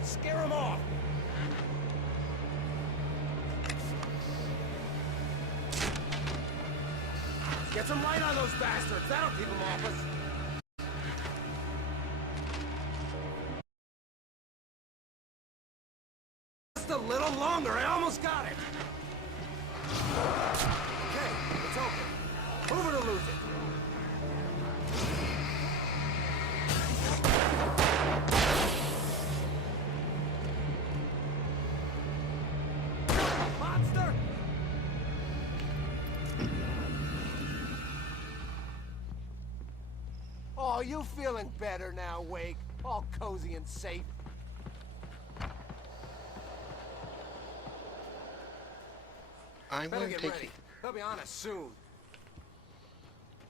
Scare him off! Get some light on those bastards! That'll keep them off us! Just a little longer! I almost got it! Okay, it's open. Move it or lose it. Oh, you feeling better now, Wake? All cozy and safe? I'm Better going get to take ready. They'll be on us soon.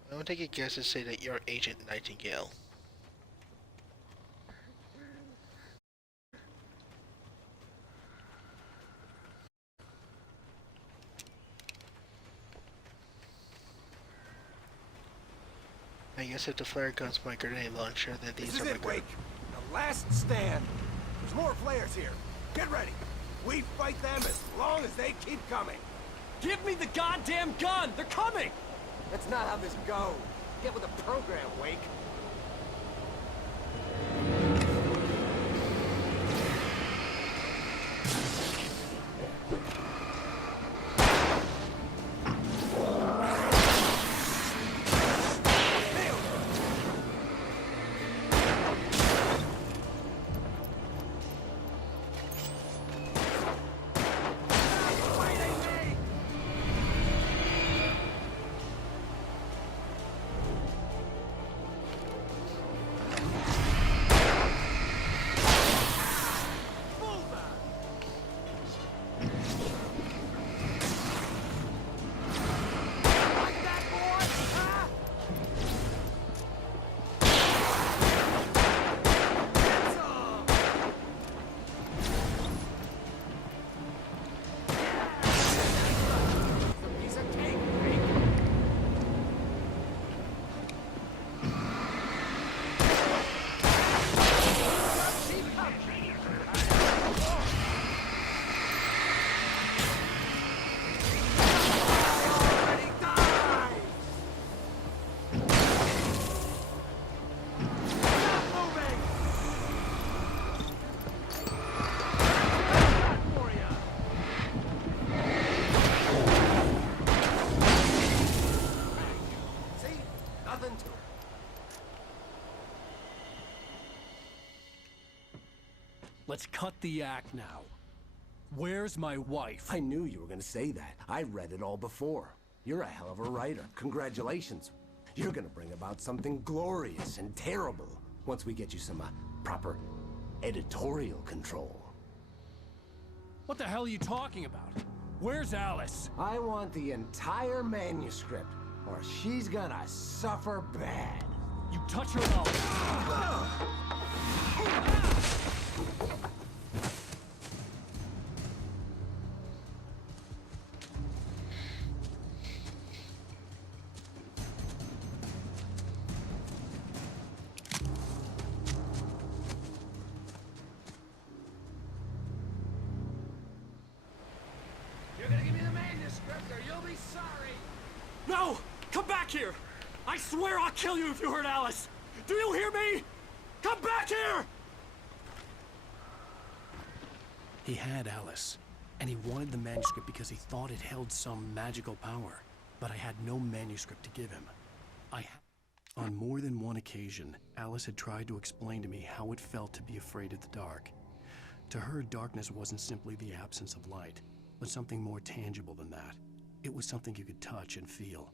I'm going to take a guess and say that you're Agent Nightingale. I guess if the flare gun's my grenade launcher, then these This are is my it, Wake. The last stand. There's more flares here. Get ready. We fight them as long as they keep coming. Give me the goddamn gun! They're coming! That's not how this goes. Get with the program, Wake. Let's cut the act now. Where's my wife? I knew you were gonna say that. I read it all before. You're a hell of a writer. Congratulations. You're gonna bring about something glorious and terrible once we get you some proper editorial control. What the hell are you talking about? Where's Alice? I want the entire manuscript, or she's gonna suffer bad. You touch her and I'll... You're gonna give me the manuscript or you'll be sorry! No! Come back here! I swear I'll kill you if you hurt Alice! Do you hear me? Come back here! He had Alice, and he wanted the manuscript because he thought it held some magical power. But I had no manuscript to give him. On more than one occasion, Alice had tried to explain to me how it felt to be afraid of the dark. To her, darkness wasn't simply the absence of light, but something more tangible than that. It was something you could touch and feel.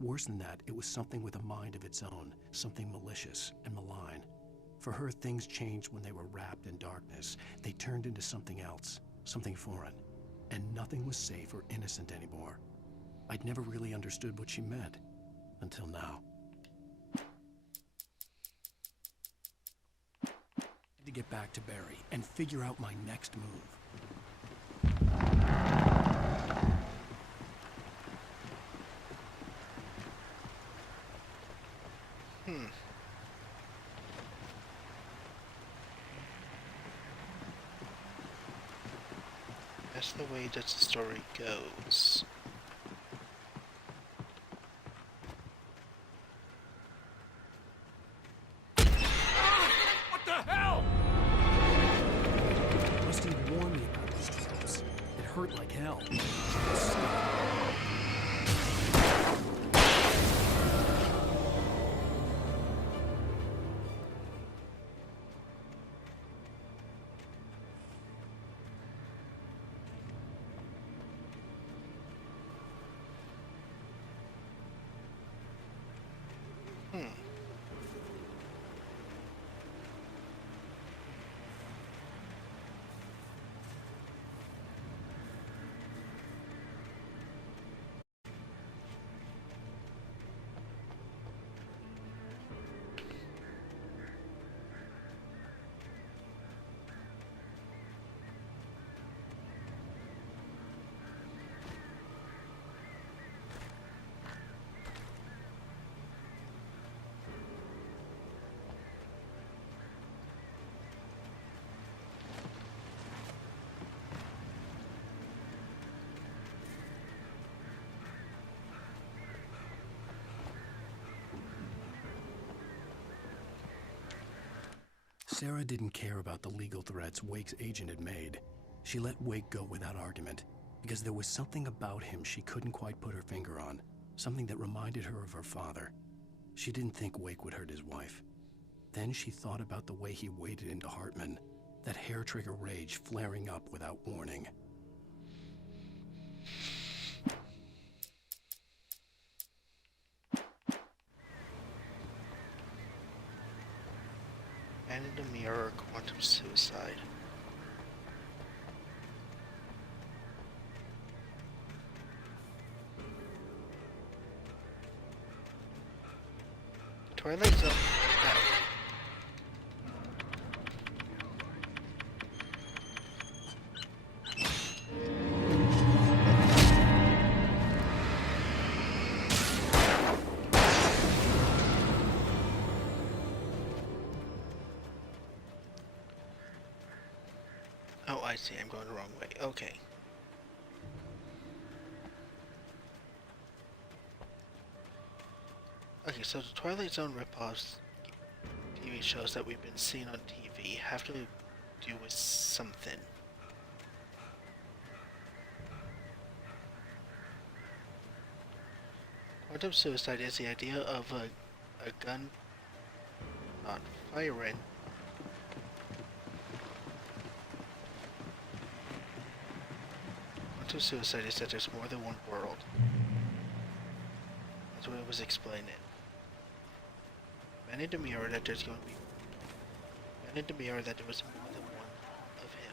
Worse than that, it was something with a mind of its own, something malicious and malign. For her, things changed when they were wrapped in darkness. They turned into something else, something foreign, and nothing was safe or innocent anymore. I'd never really understood what she meant, until now. I had to get back to Barry and figure out my next move. That's the way that the story goes. What the hell? Rusty warned me about these traps. It hurt like hell. Sarah didn't care about the legal threats Wake's agent had made. She let Wake go without argument, because there was something about him she couldn't quite put her finger on, something that reminded her of her father. She didn't think Wake would hurt his wife. Then she thought about the way he waded into Hartman, that hair-trigger rage flaring up without warning. Man in the Mirror, Quantum Suicide. Twilight Zone. Oh, I see. I'm going the wrong way. Okay. Okay, so the Twilight Zone ripoffs TV shows that we've been seeing on TV have to do with something. Quantum Suicide is the idea of a gun not firing Quantum suicide is that there's more than one world. That's what it was explaining. Man in the mirror that there's going to be. Man in the mirror that there was more than one of him.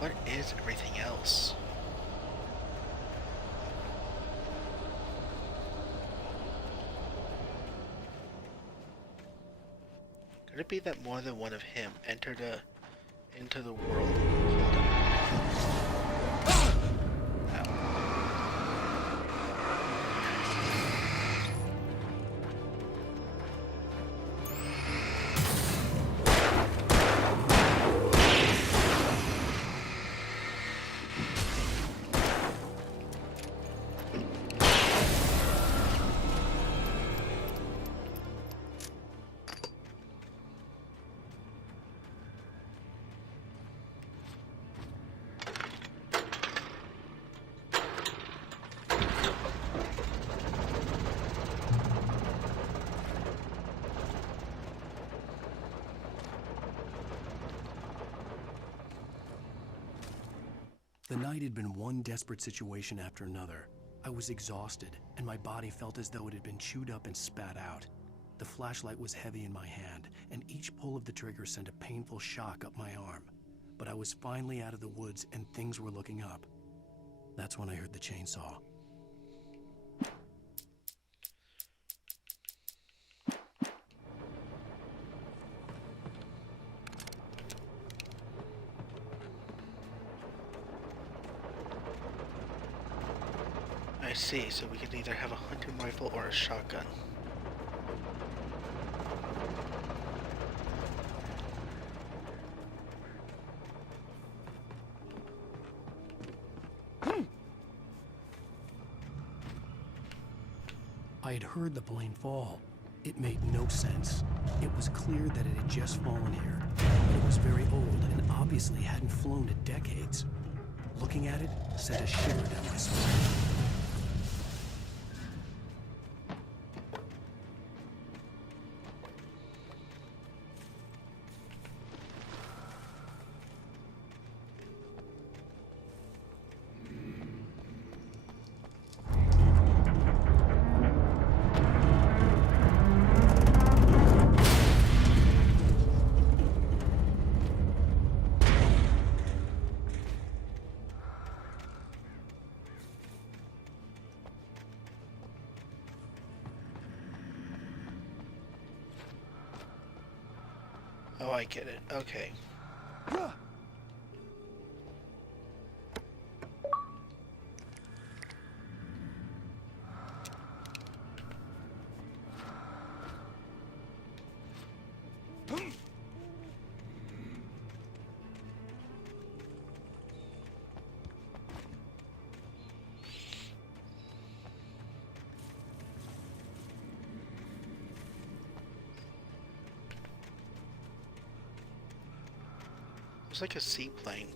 What is everything else? Could it be that more than one of him entered into the world? The night had been one desperate situation after another. I was exhausted, and my body felt as though it had been chewed up and spat out. The flashlight was heavy in my hand, and each pull of the trigger sent a painful shock up my arm. But I was finally out of the woods, and things were looking up. That's when I heard the chainsaw. I see, so we could either have a hunting rifle or a shotgun. I had heard the plane fall. It made no sense. It was clear that it had just fallen here, but it was very old and obviously hadn't flown in decades. Looking at it sent a shiver down my spine. Oh, I get it. Okay. It's like a seaplane.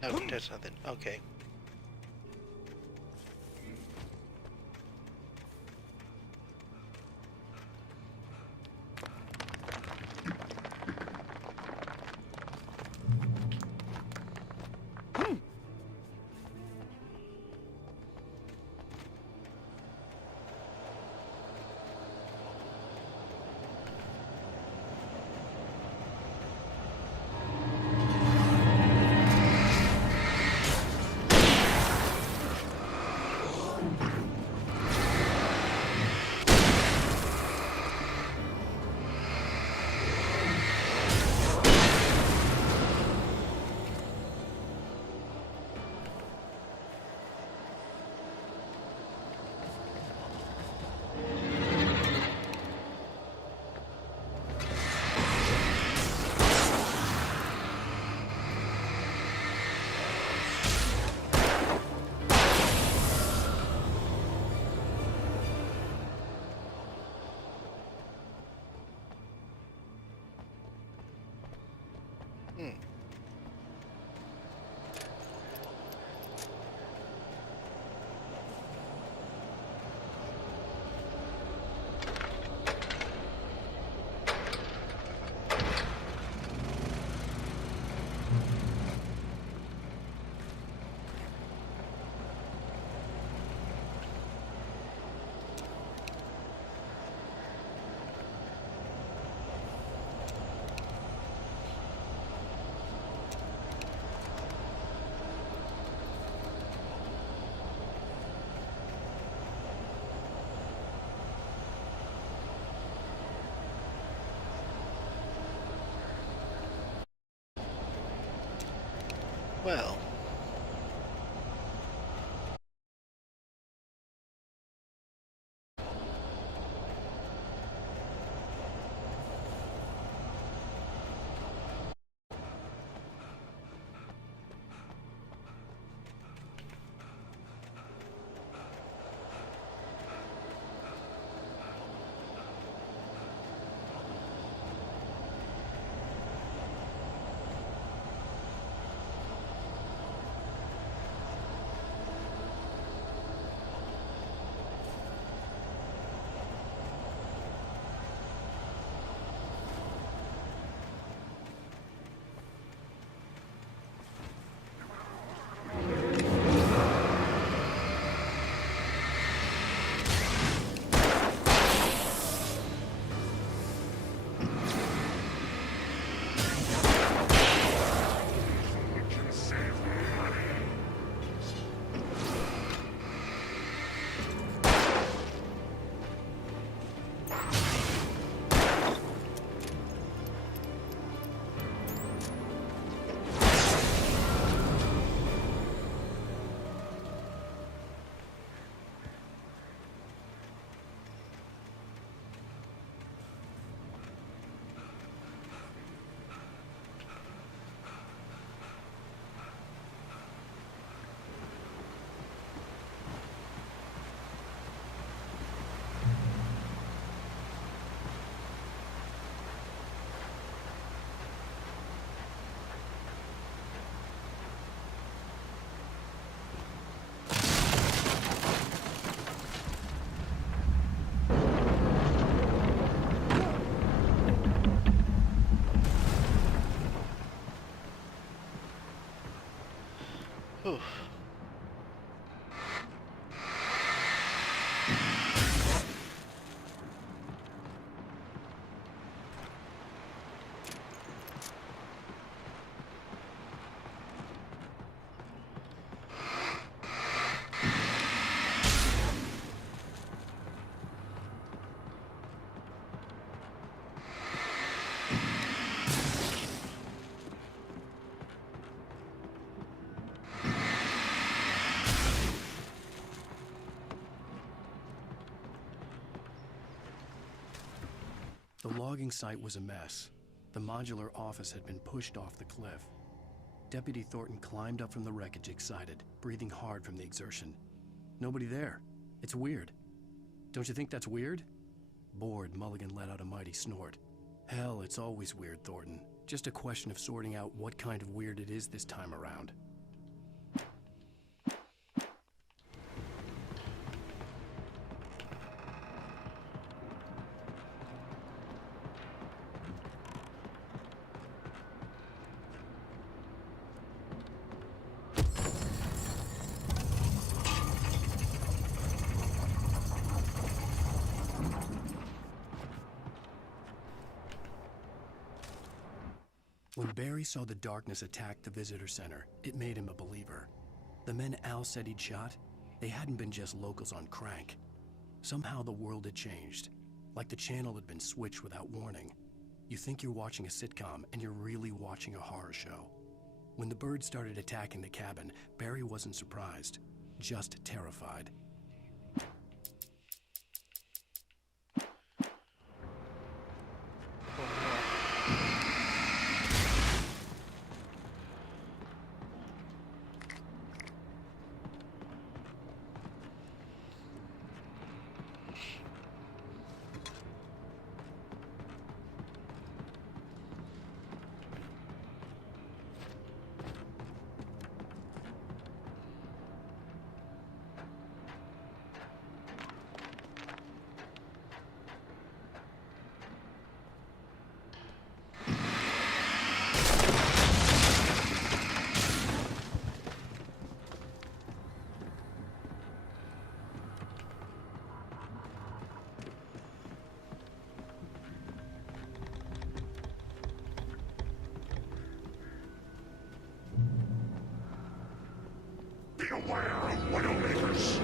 No, there's nothing. Okay. Well. Whew. The logging site was a mess. The modular office had been pushed off the cliff. Deputy Thornton climbed up from the wreckage excited, breathing hard from the exertion. Nobody there. It's weird. Don't you think that's weird? Bored, Mulligan let out a mighty snort. Hell, it's always weird, Thornton. Just a question of sorting out what kind of weird it is this time around. When Barry saw the darkness attack the visitor center, it made him a believer. The men Al said he'd shot, they hadn't been just locals on crank. Somehow the world had changed, like the channel had been switched without warning. You think you're watching a sitcom, and you're really watching a horror show. When the birds started attacking the cabin, Barry wasn't surprised, just terrified. Beware of Widowmakers.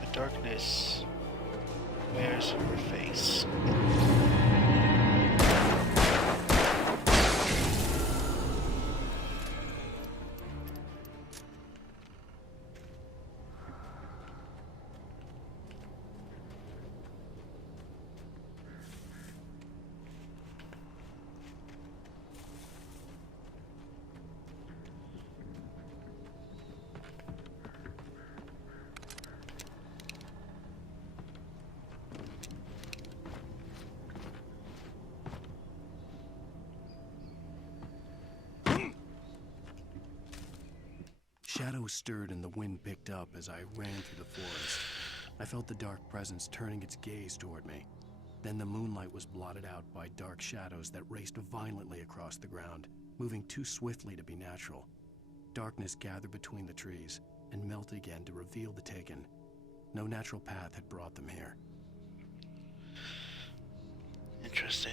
The darkness wears her face. Shadows stirred and the wind picked up as I ran through the forest. I felt the dark presence turning its gaze toward me. Then the moonlight was blotted out by dark shadows that raced violently across the ground, moving too swiftly to be natural. Darkness gathered between the trees and melted again to reveal the Taken. No natural path had brought them here. Interesting.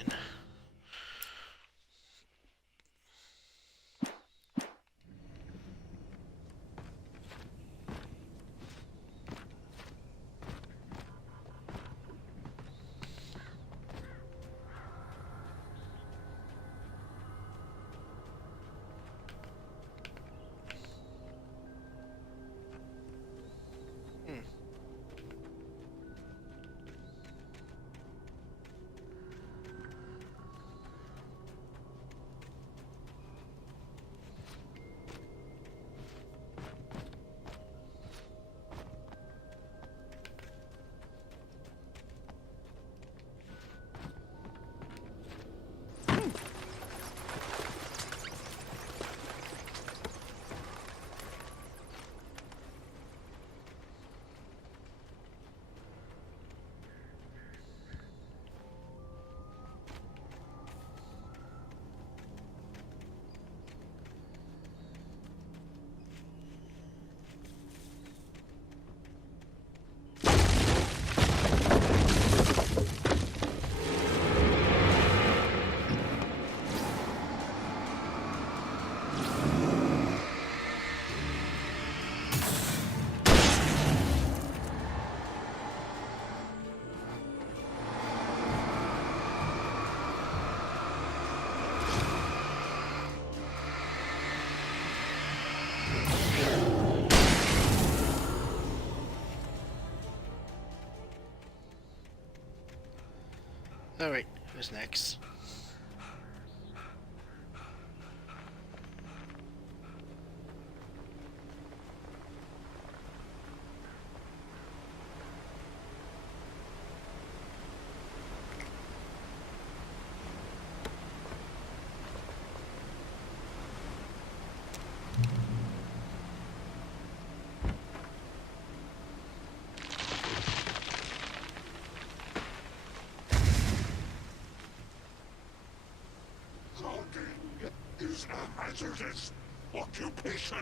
Alright, who's next? is a hazardous occupation.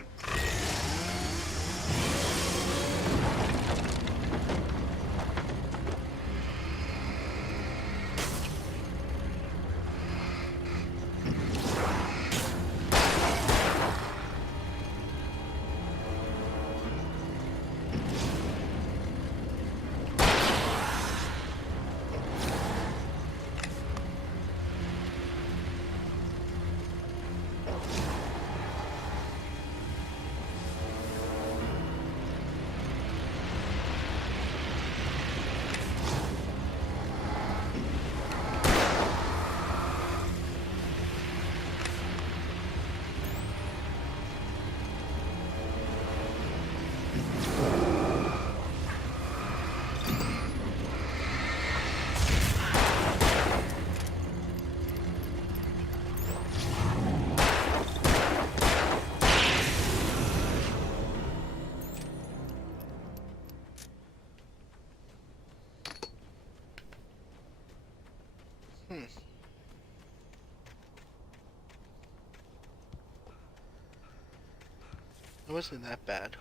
It wasn't that bad.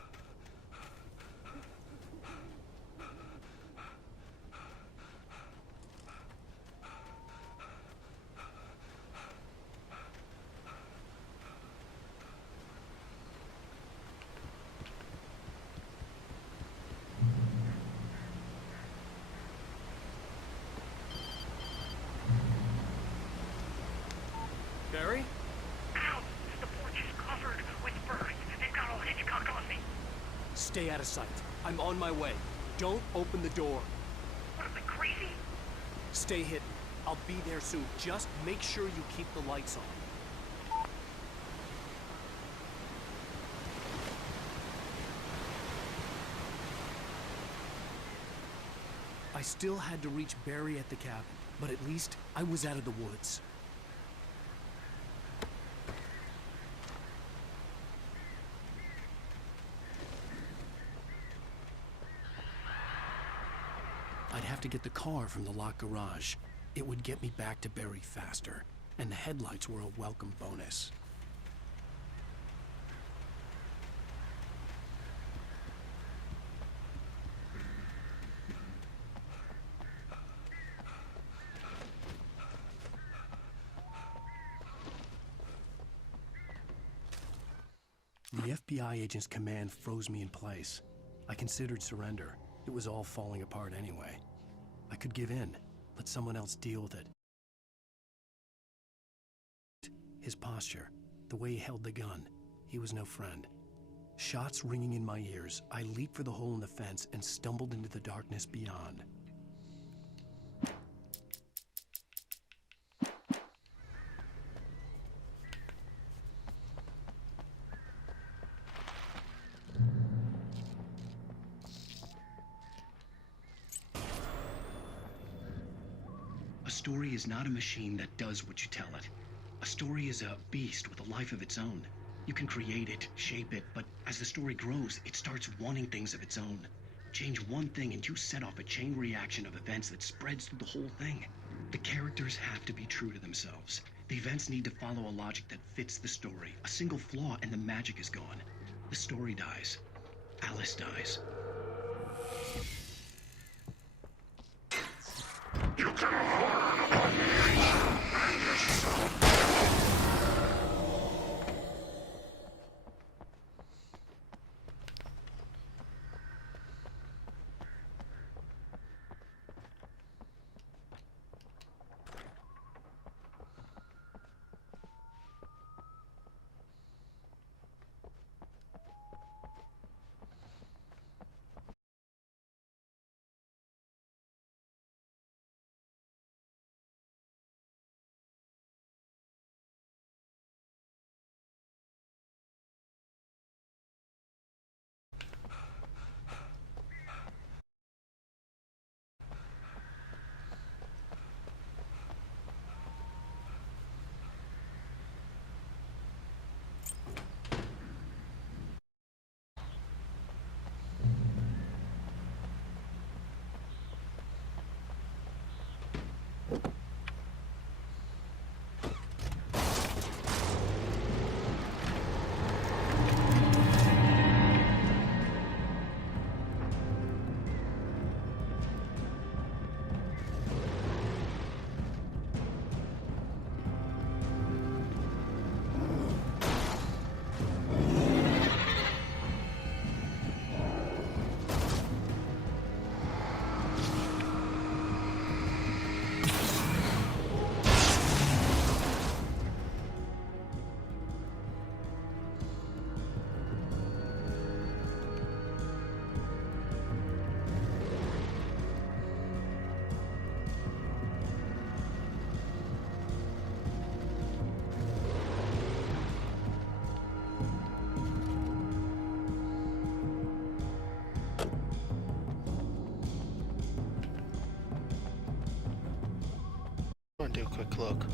Barry? The porch is covered with birds. They've got all Hitchcock on me. Stay out of sight. I'm on my way. Don't open the door. What, am I crazy? Stay hidden. I'll be there soon. Just make sure you keep the lights on. I still had to reach Barry at the cabin, but at least I was out of the woods. I'd have to get the car from the locked garage. It would get me back to Barry faster, and the headlights were a welcome bonus. The FBI agent's command froze me in place. I considered surrender. It was all falling apart anyway. I could give in, let someone else deal with it. His posture, the way he held the gun, he was no friend. Shots ringing in my ears, I leaped for the hole in the fence and stumbled into the darkness beyond. A story is not a machine that does what you tell it. A story is a beast with a life of its own. You can create it, shape it, but as the story grows, it starts wanting things of its own. Change one thing and you set off a chain reaction of events that spreads through the whole thing. The characters have to be true to themselves. The events need to follow a logic that fits the story. A single flaw and the magic is gone. The story dies. Alice dies. You can afford and yourself. I want to do a quick look.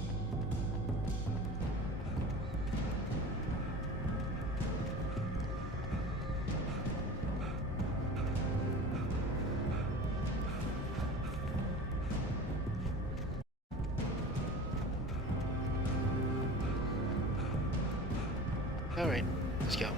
Alright, let's go.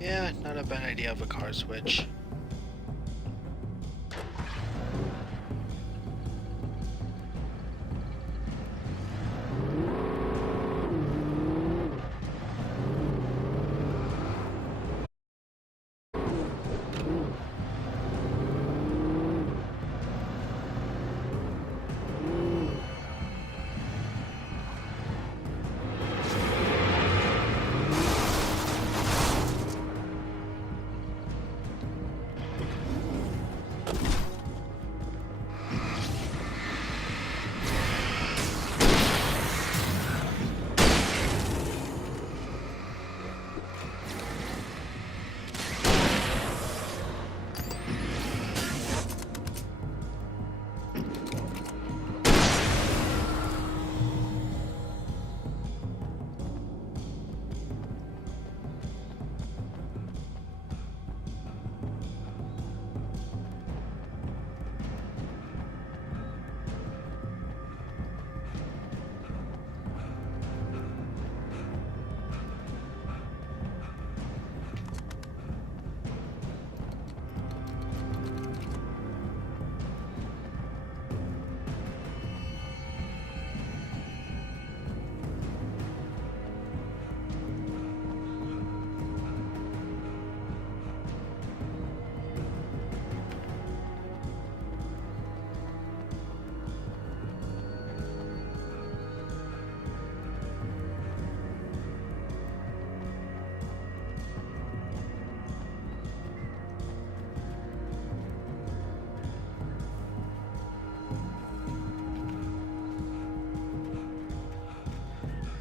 Yeah, not a bad idea of a car switch.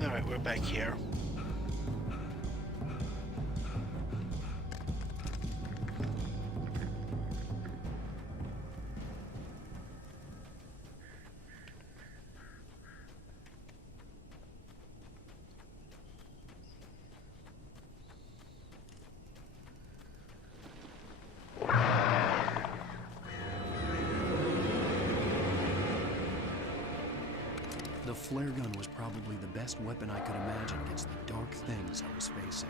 Alright, we're back here. The flare gun was probably the best weapon I could imagine against the dark things I was facing.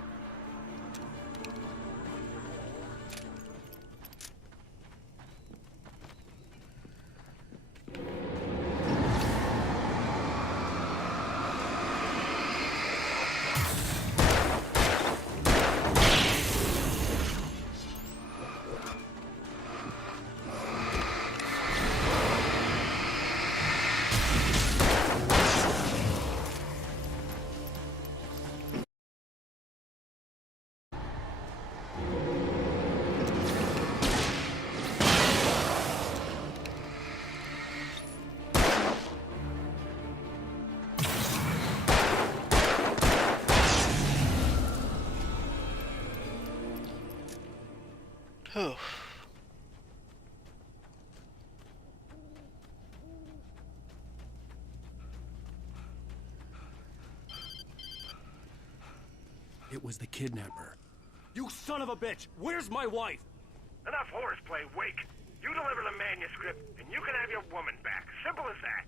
Oh. It was the kidnapper. You son of a bitch! Where's my wife? Enough horseplay, Wake. You deliver the manuscript, and you can have your woman back. Simple as that.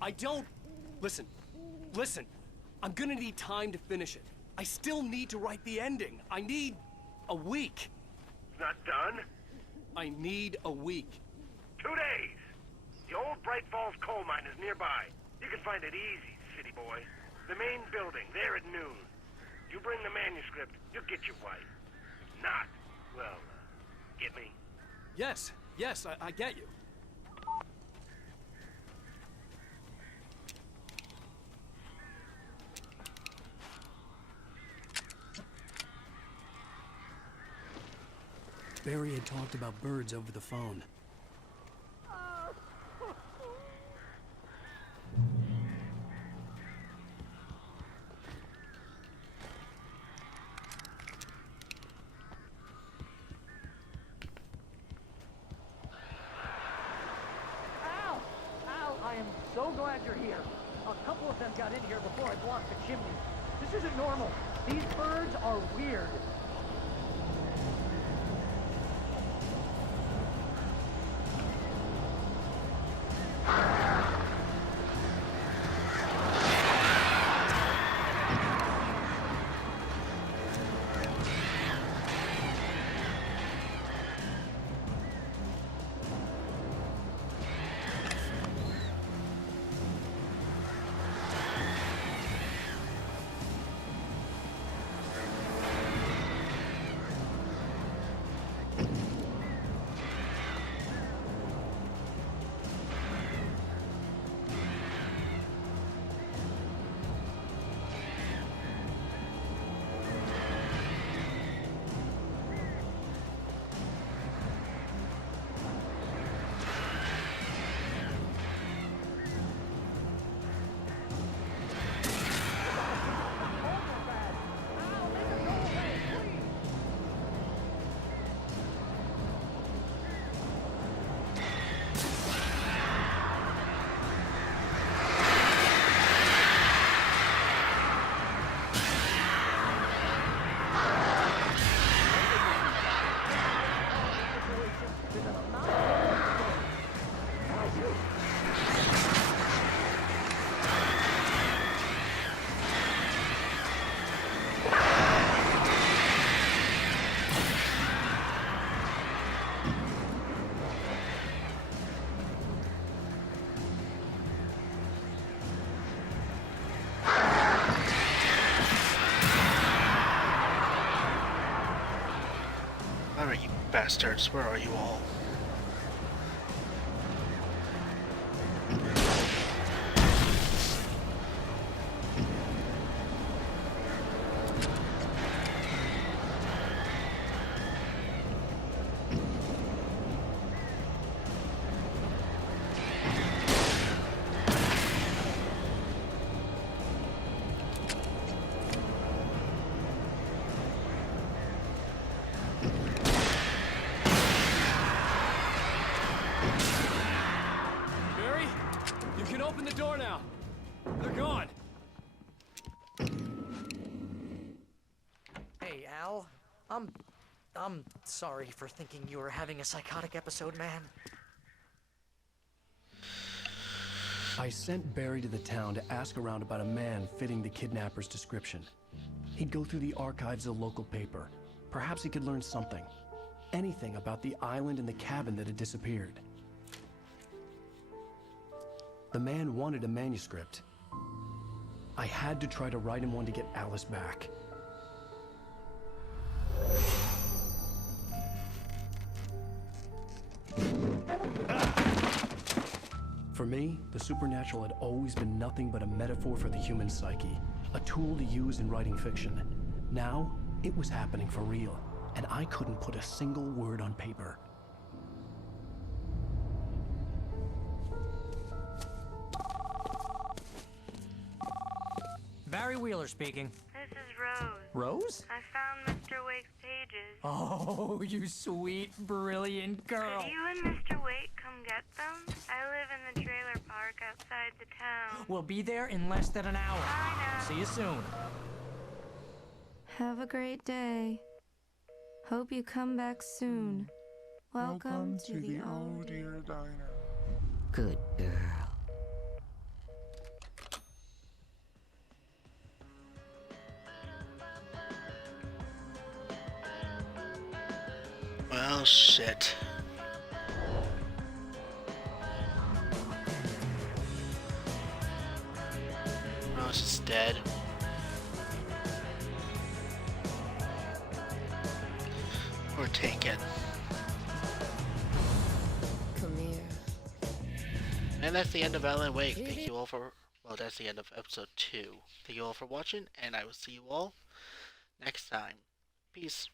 I don't... Listen. I'm gonna need time to finish it. I still need to write the ending. I need a week. Not done? I need a week. 2 days. The old Bright Falls coal mine is nearby. You can find it easy, city boy. The main building, there at noon. You bring the manuscript, you'll get your wife. If not, well, get me? Yes, I get you. Barry had talked about birds over the phone. I am so glad you're here. A couple of them got in here before I blocked the chimney. This isn't normal. These birds are weird. Alright, you bastards, where are you all? Open the door now. They're gone. Hey, Al. I'm sorry for thinking you were having a psychotic episode, man. I sent Barry to the town to ask around about a man fitting the kidnapper's description. He'd go through the archives of the local paper. Perhaps he could learn something. Anything about the island and the cabin that had disappeared. The man wanted a manuscript. I had to try to write him one to get Alice back. For me, the supernatural had always been nothing but a metaphor for the human psyche, a tool to use in writing fiction. Now, it was happening for real, and I couldn't put a single word on paper. Barry Wheeler speaking. This is Rose. Rose? I found Mr. Wake's pages. Oh, Oh, you sweet, brilliant girl. Could you and Mr. Wake come get them? I live in the trailer park outside the town. We'll be there in less than an hour. I know. See you soon. Have a great day. Hope you come back soon. Welcome to the Oh Dear Diner. Good girl. Well, shit. Ross is dead. Or taken. Come here. And that's the end of Alan Wake. Thank you all for... Well, that's the end of episode 2. Thank you all for watching, and I will see you all next time. Peace.